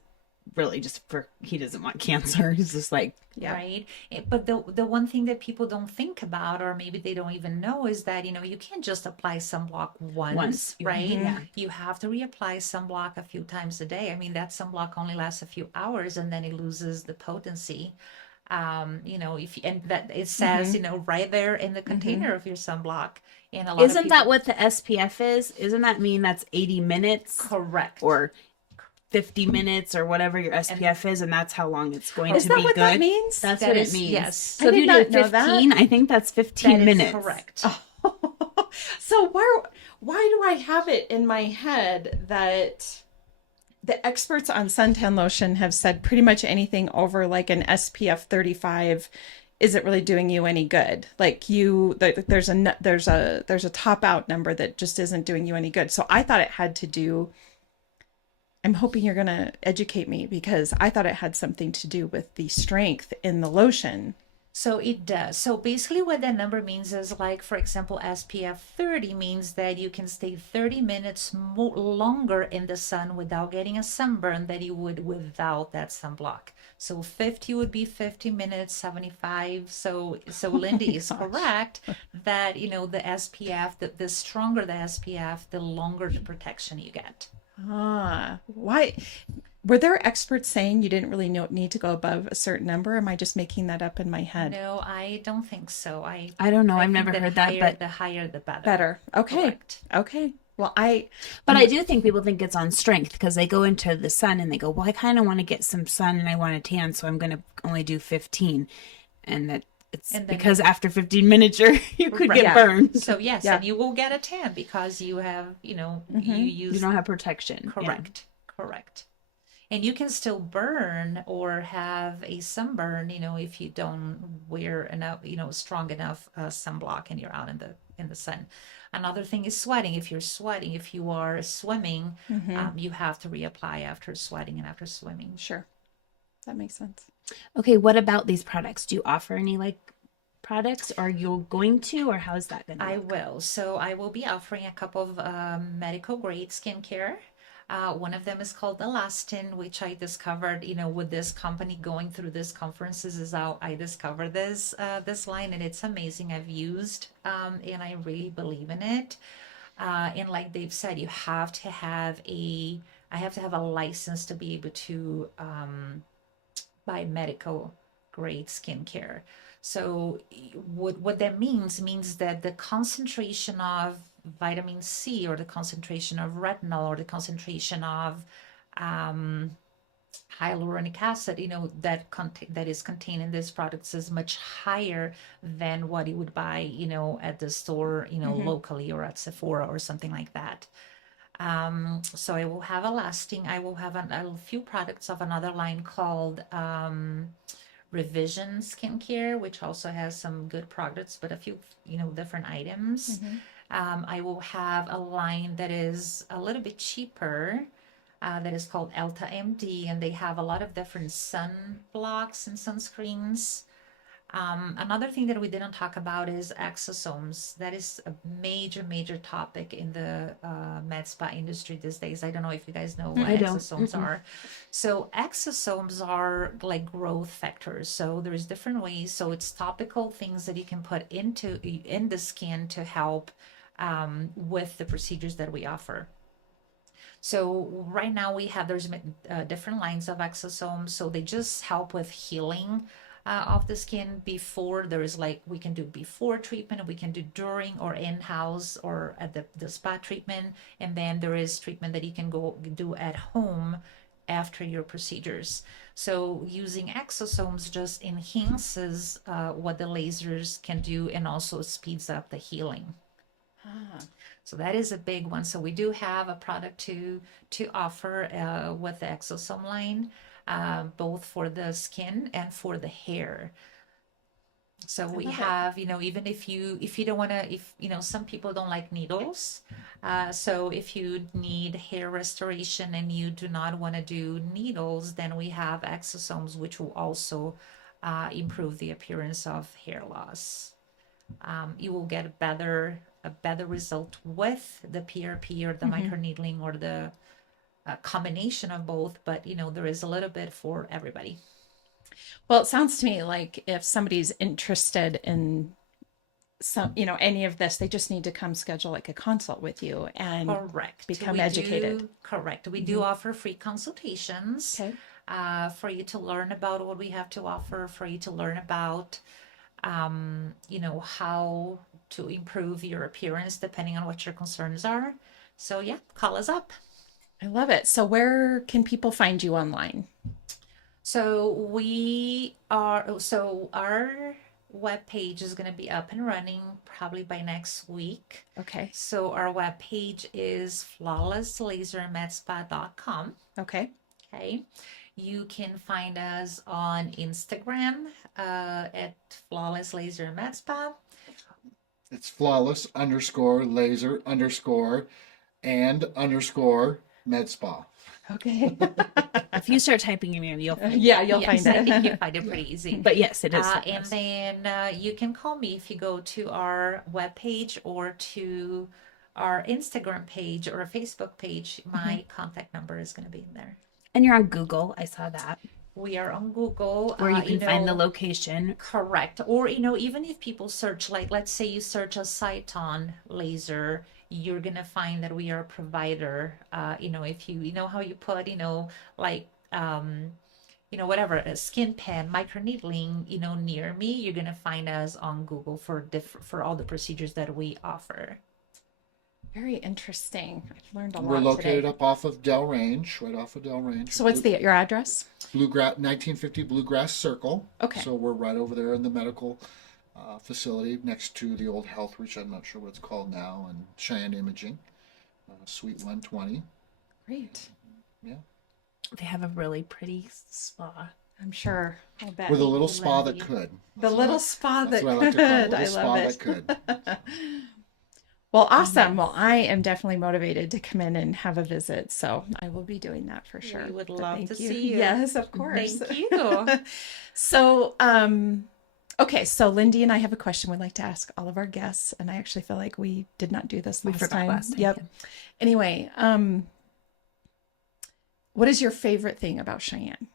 really just he doesn't want cancer. He's just like, Yeah. Right. But the one thing that people don't think about, or maybe they don't even know, is that, you can't just apply sunblock once, right? Yeah. You have to reapply sunblock a few times a day. I mean, that sunblock only lasts a few hours and then it loses the potency. if and that it says, right there in the container of your sunblock. And a lot of Isn't people, that what the SPF is? Isn't that mean that's 80 minutes correct? or 50 minutes or whatever your SPF is, and that's how long it's going Is to that be what good? that means? That's That what is- it means. yes. So I if did you do not know 15, I think that's 15 That is minutes. correct. So why do I have it in my head that the experts on suntan lotion have said pretty much anything over like an SPF 35 isn't really doing you any good? Like there's a top out number that just isn't doing you any good. So I thought it had to do. I'm hoping you're going to educate me, because I thought it had something to do with the strength in the lotion. So it does. So basically what that number means is, like, for example, SPF 30 means that you can stay 30 minutes longer in the sun without getting a sunburn than you would without that sunblock. So 50 would be 50 minutes, 75. So Lindy is correct that, the SPF, the stronger the SPF, the longer the protection you get. Why? Were there experts saying you didn't really need to go above a certain number? Am I just making that up in my head? No, I don't think so. I don't know. I've think never heard that, but the higher the better. Better. Okay. Correct. Okay. Well, but I do think people think it's on strength because they go into the sun and they go, well, I kind of want to get some sun and I want to tan, so I'm going to only do 15. And that it's because after 15 minutes you could get Yeah. burned. So yes, Yeah. and you will get a tan because you have, you You use don't have protection. correct. And you can still burn or have a sunburn, if you don't wear enough, strong enough sunblock and you're out in the sun. Another thing is sweating. If you're sweating, if you are swimming, you have to reapply after sweating and after swimming. sure. That makes sense. Okay, what about these products? Do you offer any products? Are you going to, or how's that going to I will. So I will be offering a couple of medical grade skincare. One of them is called Elastin, which I discovered, with this company going through this conferences is how I discovered this line, and it's amazing. I've used, and I really believe in it. And like they've said, I have to have a license to be able to buy medical grade skincare. So what that means that the concentration of vitamin C or the concentration of retinol or the concentration of hyaluronic acid, that is contained in these products is much higher than what you would buy, at the store, locally or at Sephora or something like that. So I will have Elastin. I will have a few products of another line called Revision Skincare, which also has some good products, but a few, different items. I will have a line that is a little bit cheaper, that is called Elta MD, and they have a lot of different sun blocks and sunscreens. Another thing that we didn't talk about is exosomes. That is a major topic in the med spa industry these days. I don't know if you guys know what exosomes are. So exosomes are like growth factors. So there's different ways. So it's topical things that you can put in the skin to help with the procedures that we offer. So right now there's different lines of exosomes. So they just help with healing of the skin. Before there is we can do before treatment, we can do during or in-house or at the spa treatment, and then there is treatment that you can go do at home after your procedures. So using exosomes just enhances what the lasers can do and also speeds up the healing. So that is a big one. So we do have a product to offer with the exosome line, both for the skin and for the hair. So we have, even if you don't want to, some people don't like needles. So if you need hair restoration and you do not want to do needles, then we have exosomes, which will also improve the appearance of hair loss. You will get a better result with the PRP or the microneedling or the combination of both, but there is a little bit for everybody. Well, it sounds to me like if somebody's interested in any of this, they just need to come schedule like a consult with you and Correct. become educated. Correct. We do offer free consultations. Okay. for you to learn about what we have to offer, for you to learn about, how to improve your appearance depending on what your concerns are. So yeah, call us up. I love it. So where can people find you online? So our web page is going to be up and running probably by next week. Okay. So our web page is flawlesslasermedspa.com. Okay. Okay. You can find us on Instagram at Flawless Laser Med Spa. It's flawless _ laser _ and _ med spa. Okay. If you start typing in, you'll find Yeah, you'll Yes, find I think it. you find it pretty easy. But yes, it is. And then you can call me if you go to our webpage or to our Instagram page or Facebook page. My contact number is going to be in there. And you're on Google. I saw that. We are on Google. Where you can find the location. Correct. Or, even if people search, like, let's say you search a Sciton laser, you're going to find that we are a provider. If you know how you put, like, whatever, a skin pen, microneedling, near me, you're going to find us on Google for all the procedures that we offer. Very interesting. I've learned a lot We're located today. up off of Del Range, right off of Del Range. So what's your address? 1950 Bluegrass Circle. Okay. So we're right over there in the medical facility next to the old health, which I'm not sure what it's called now, and Cheyenne Imaging, Suite 120. Great. Yeah. They have a really pretty spa. I'm sure. I'll bet. With a little spa that could. The little spa that That's what I like to call it. A could. little I spa love that it. could. Well, awesome. Well, I am definitely motivated to come in and have a visit. So I will be doing that for sure. We would But love thank to see you. Yes, of course. Thank you. So, okay. So Lindy and I have a question we'd like to ask all of our guests. And I actually feel like we did not do this last forgot time. last time, Yep. yeah. Anyway, what is your favorite thing about Cheyenne?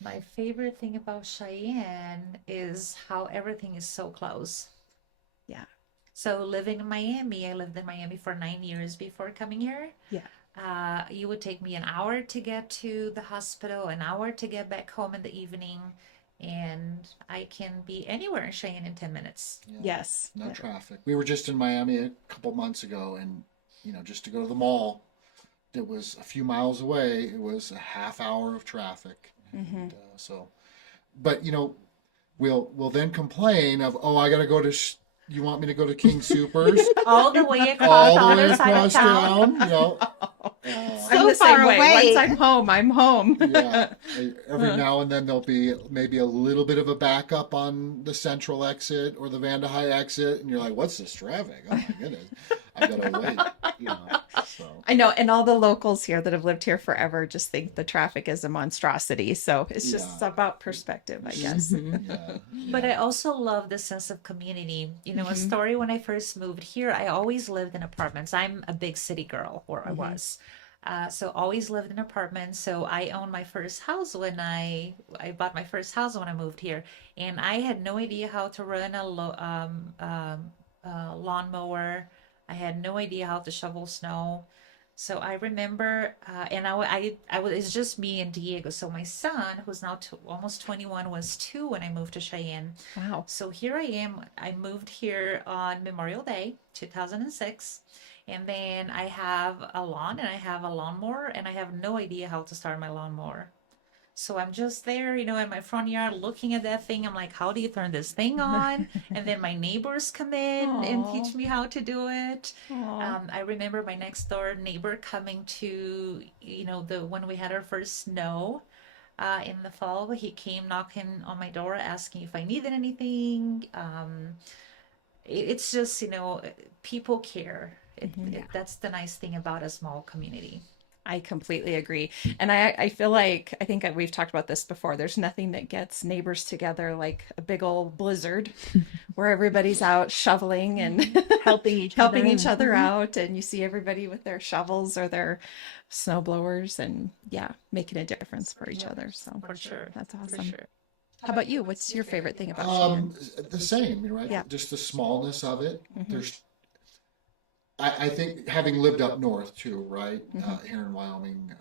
My favorite thing about Cheyenne is how everything is so close. Yeah. So living in Miami, I lived in Miami for 9 years before coming here. Yeah. You would take me an hour to get to the hospital, an hour to get back home in the evening, and I can be anywhere in Cheyenne in 10 minutes. Yeah. Yes. No traffic. We were just in Miami a couple months ago, and just to go to the mall that was a few miles away, it was a half hour of traffic. And, but we'll then complain of, oh, I got to go to. You want me to go to King Supers All the way across all the the way other side of across town. town? I'm the far same way. away. Once I'm home, I'm home. Yeah. Every now and then there'll be maybe a little bit of a backup on the central exit or the Vanda High exit, and you're like, "What's this traffic? Oh my goodness, I gotta wait." So. I know, and all the locals here that have lived here forever just think the traffic is a monstrosity. So it's just about perspective, I guess. Yeah. But I also love the sense of community. A story when I first moved here, I always lived in apartments. I'm a big city girl, or I was. So always lived in apartments. So I owned my first house when I bought my first house when I moved here. And I had no idea how to run a lawnmower. I had no idea how to shovel snow. So I remember, and it's just me and Diego. So my son, who's now almost 21, was 2 when I moved to Cheyenne. Wow. So here I am. I moved here on Memorial Day, 2006. And then I have a lawn and I have a lawnmower, and I have no idea how to start my lawnmower. So I'm just there, in my front yard looking at that thing. I'm like, how do you turn this thing on? And then my neighbors come in and teach me how to do it. I remember my next door neighbor coming to, when we had our first snow in the fall. He came knocking on my door asking if I needed anything. It's just, people care. That's the nice thing about a small community. I completely agree. And I feel like, I think we've talked about this before, there's nothing that gets neighbors together like a big old blizzard where everybody's out shoveling and Helping each other out. And you see everybody with their shovels or their snow blowers and making a difference for each other. So For sure. that's For awesome. sure. How about you? What's your favorite thing about Cheyenne? The same, right? Yeah. Just the smallness of it. I think having lived up north too, right, here in Wyoming,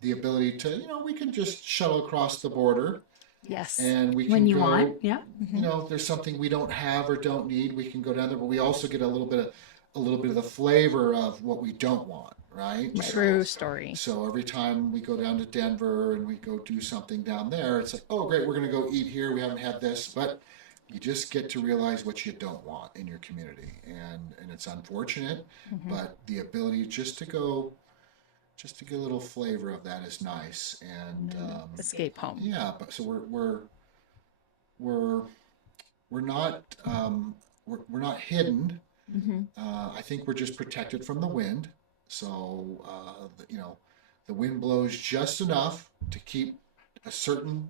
the ability to, we can just shuttle across the border Yes. and we can When you go, want, yeah. if there's something we don't have or don't need, we can go down there, but we also get a little bit of the flavor of what we don't want, right? True story. So every time we go down to Denver and we go do something down there, it's like, oh, great, we're going to go eat here. We haven't had this, but you just get to realize what you don't want in your community. And it's unfortunate, but the ability just to get a little flavor of that is nice. And Escape home. yeah, but so we're not we're not hidden. I think we're just protected from the wind. So the wind blows just enough to keep a certain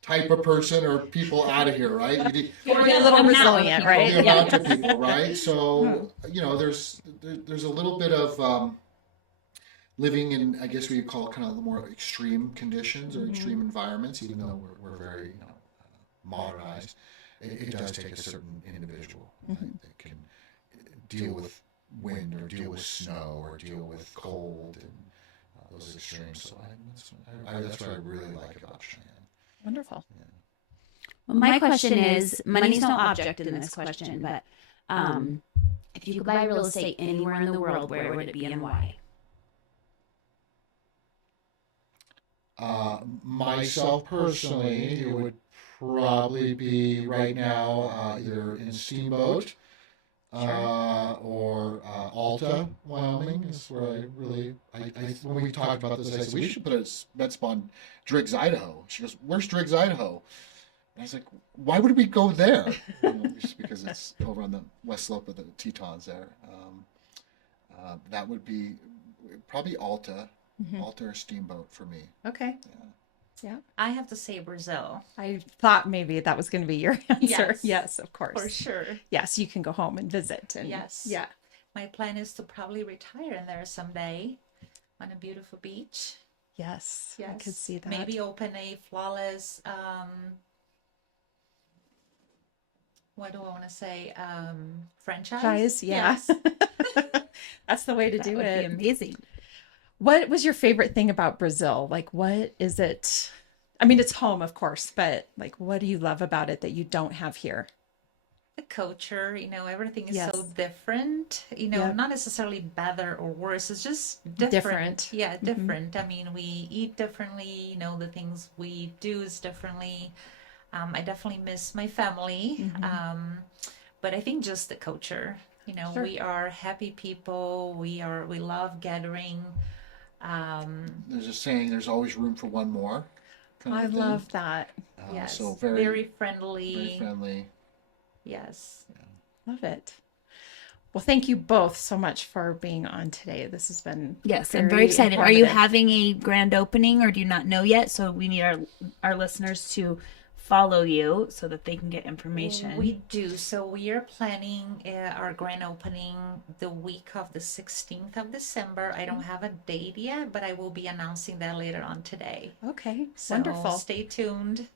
type of person or people out of here, right? We're a little resilient, right? The amount of people, right? So there's a little bit of living in, I guess we would call kind of the more extreme conditions or extreme environments, even though we're very modernized. It does take a certain individual right, that can deal with wind or deal with snow or deal with cold and those extremes. So that's what I really like about Cheyenne. Wonderful. Well, my question is, money's no object in this question, but if you could buy real estate anywhere in the world, where would it be and why? Myself personally, it would probably be right now either in Steamboat or Alta, Wyoming is where I really, when we talked about this, I said, we should put a med spa in Driggs, Idaho. She goes, where's Driggs, Idaho? And I was like, why would we go there? Just because it's over on the west slope of the Tetons there. That would be probably Alta or Steamboat for me. Okay. Yeah. I have to say Brazil. I thought maybe that was going to be your answer. Yes. Yes, of course. For sure. Yes, you can go home and visit. And, Yes. Yeah. My plan is to probably retire in there someday on a beautiful beach. Yes. Yes. I could see that. Maybe open a flawless, what do I want to say? Franchise? Guys, yeah. Yes. That's the way to That do would it. be amazing. What was your favorite thing about Brazil? Like, what is it? I mean, it's home, of course, but like, what do you love about it that you don't have here? The culture, everything is Yes. so different. Yep. Not necessarily better or worse. It's just different. Different. Yeah, different. I mean, we eat differently. The things we do is differently. I definitely miss my family. But I think just the culture. Sure. We are happy people. We love gathering. There's a saying, there's always room for one more. Kind of I a thing. love that. Yes. So very friendly. very friendly. Yes. Love it. Well, thank you both so much for being on today. This has been Yes, I'm very excited. Are you informative. having a grand opening or do you not know yet? So we need our listeners to follow you so that they can get information. We do. So we are planning our grand opening the week of the 16th of December. I don't have a date yet, but I will be announcing that later on today. Okay, So wonderful. stay tuned.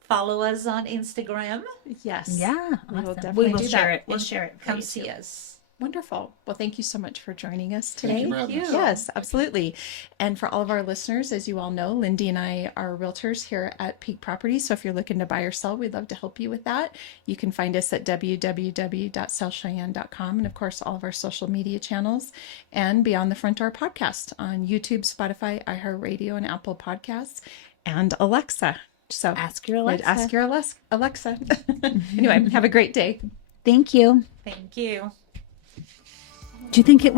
Follow us on Instagram. Yes. Yeah, We will awesome. definitely We will do share that. it. We'll share it. for Come you see too. us. Wonderful. Well, thank you so much for joining us Thank today. you for having us. Yes, absolutely. And for all of our listeners, as you all know, Lindy and I are realtors here at Peak Properties. So if you're looking to buy or sell, we'd love to help you with that. You can find us at www.sellcheyenne.com and, of course, all of our social media channels and Beyond the Front Door podcast on YouTube, Spotify, iHeartRadio, and Apple Podcasts, and Alexa. So Ask your Alexa. Ask your Alexa. Anyway, have a great day. Thank you. Thank you. Do you think it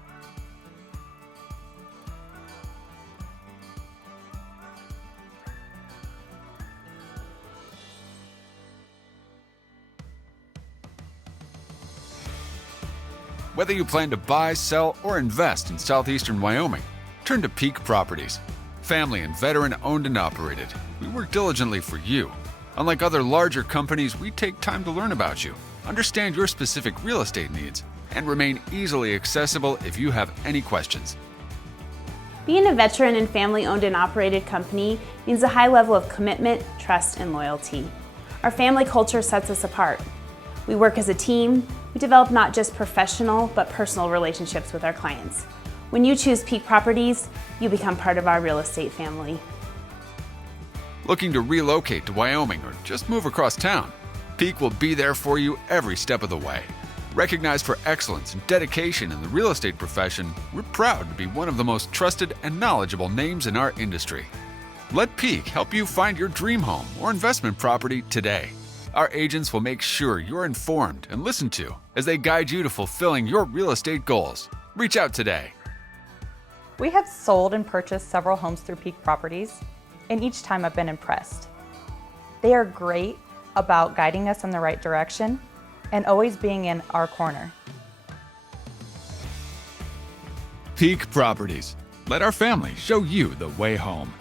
Whether you plan to buy, sell, or invest in southeastern Wyoming, turn to Peak Properties. Family and veteran owned and operated, we work diligently for you. Unlike other larger companies, we take time to learn about you, understand your specific real estate needs, and remain easily accessible if you have any questions. Being a veteran and family-owned and operated company means a high level of commitment, trust, and loyalty. Our family culture sets us apart. We work as a team. We develop not just professional, but personal relationships with our clients. When you choose Peak Properties, you become part of our real estate family. Looking to relocate to Wyoming or just move across town? Peak will be there for you every step of the way. Recognized for excellence and dedication in the real estate profession, we're proud to be one of the most trusted and knowledgeable names in our industry. Let Peak help you find your dream home or investment property today. Our agents will make sure you're informed and listened to as they guide you to fulfilling your real estate goals. Reach out today. We have sold and purchased several homes through Peak Properties, and each time I've been impressed. They are great about guiding us in the right direction and always being in our corner. Peak Properties. Let our family show you the way home.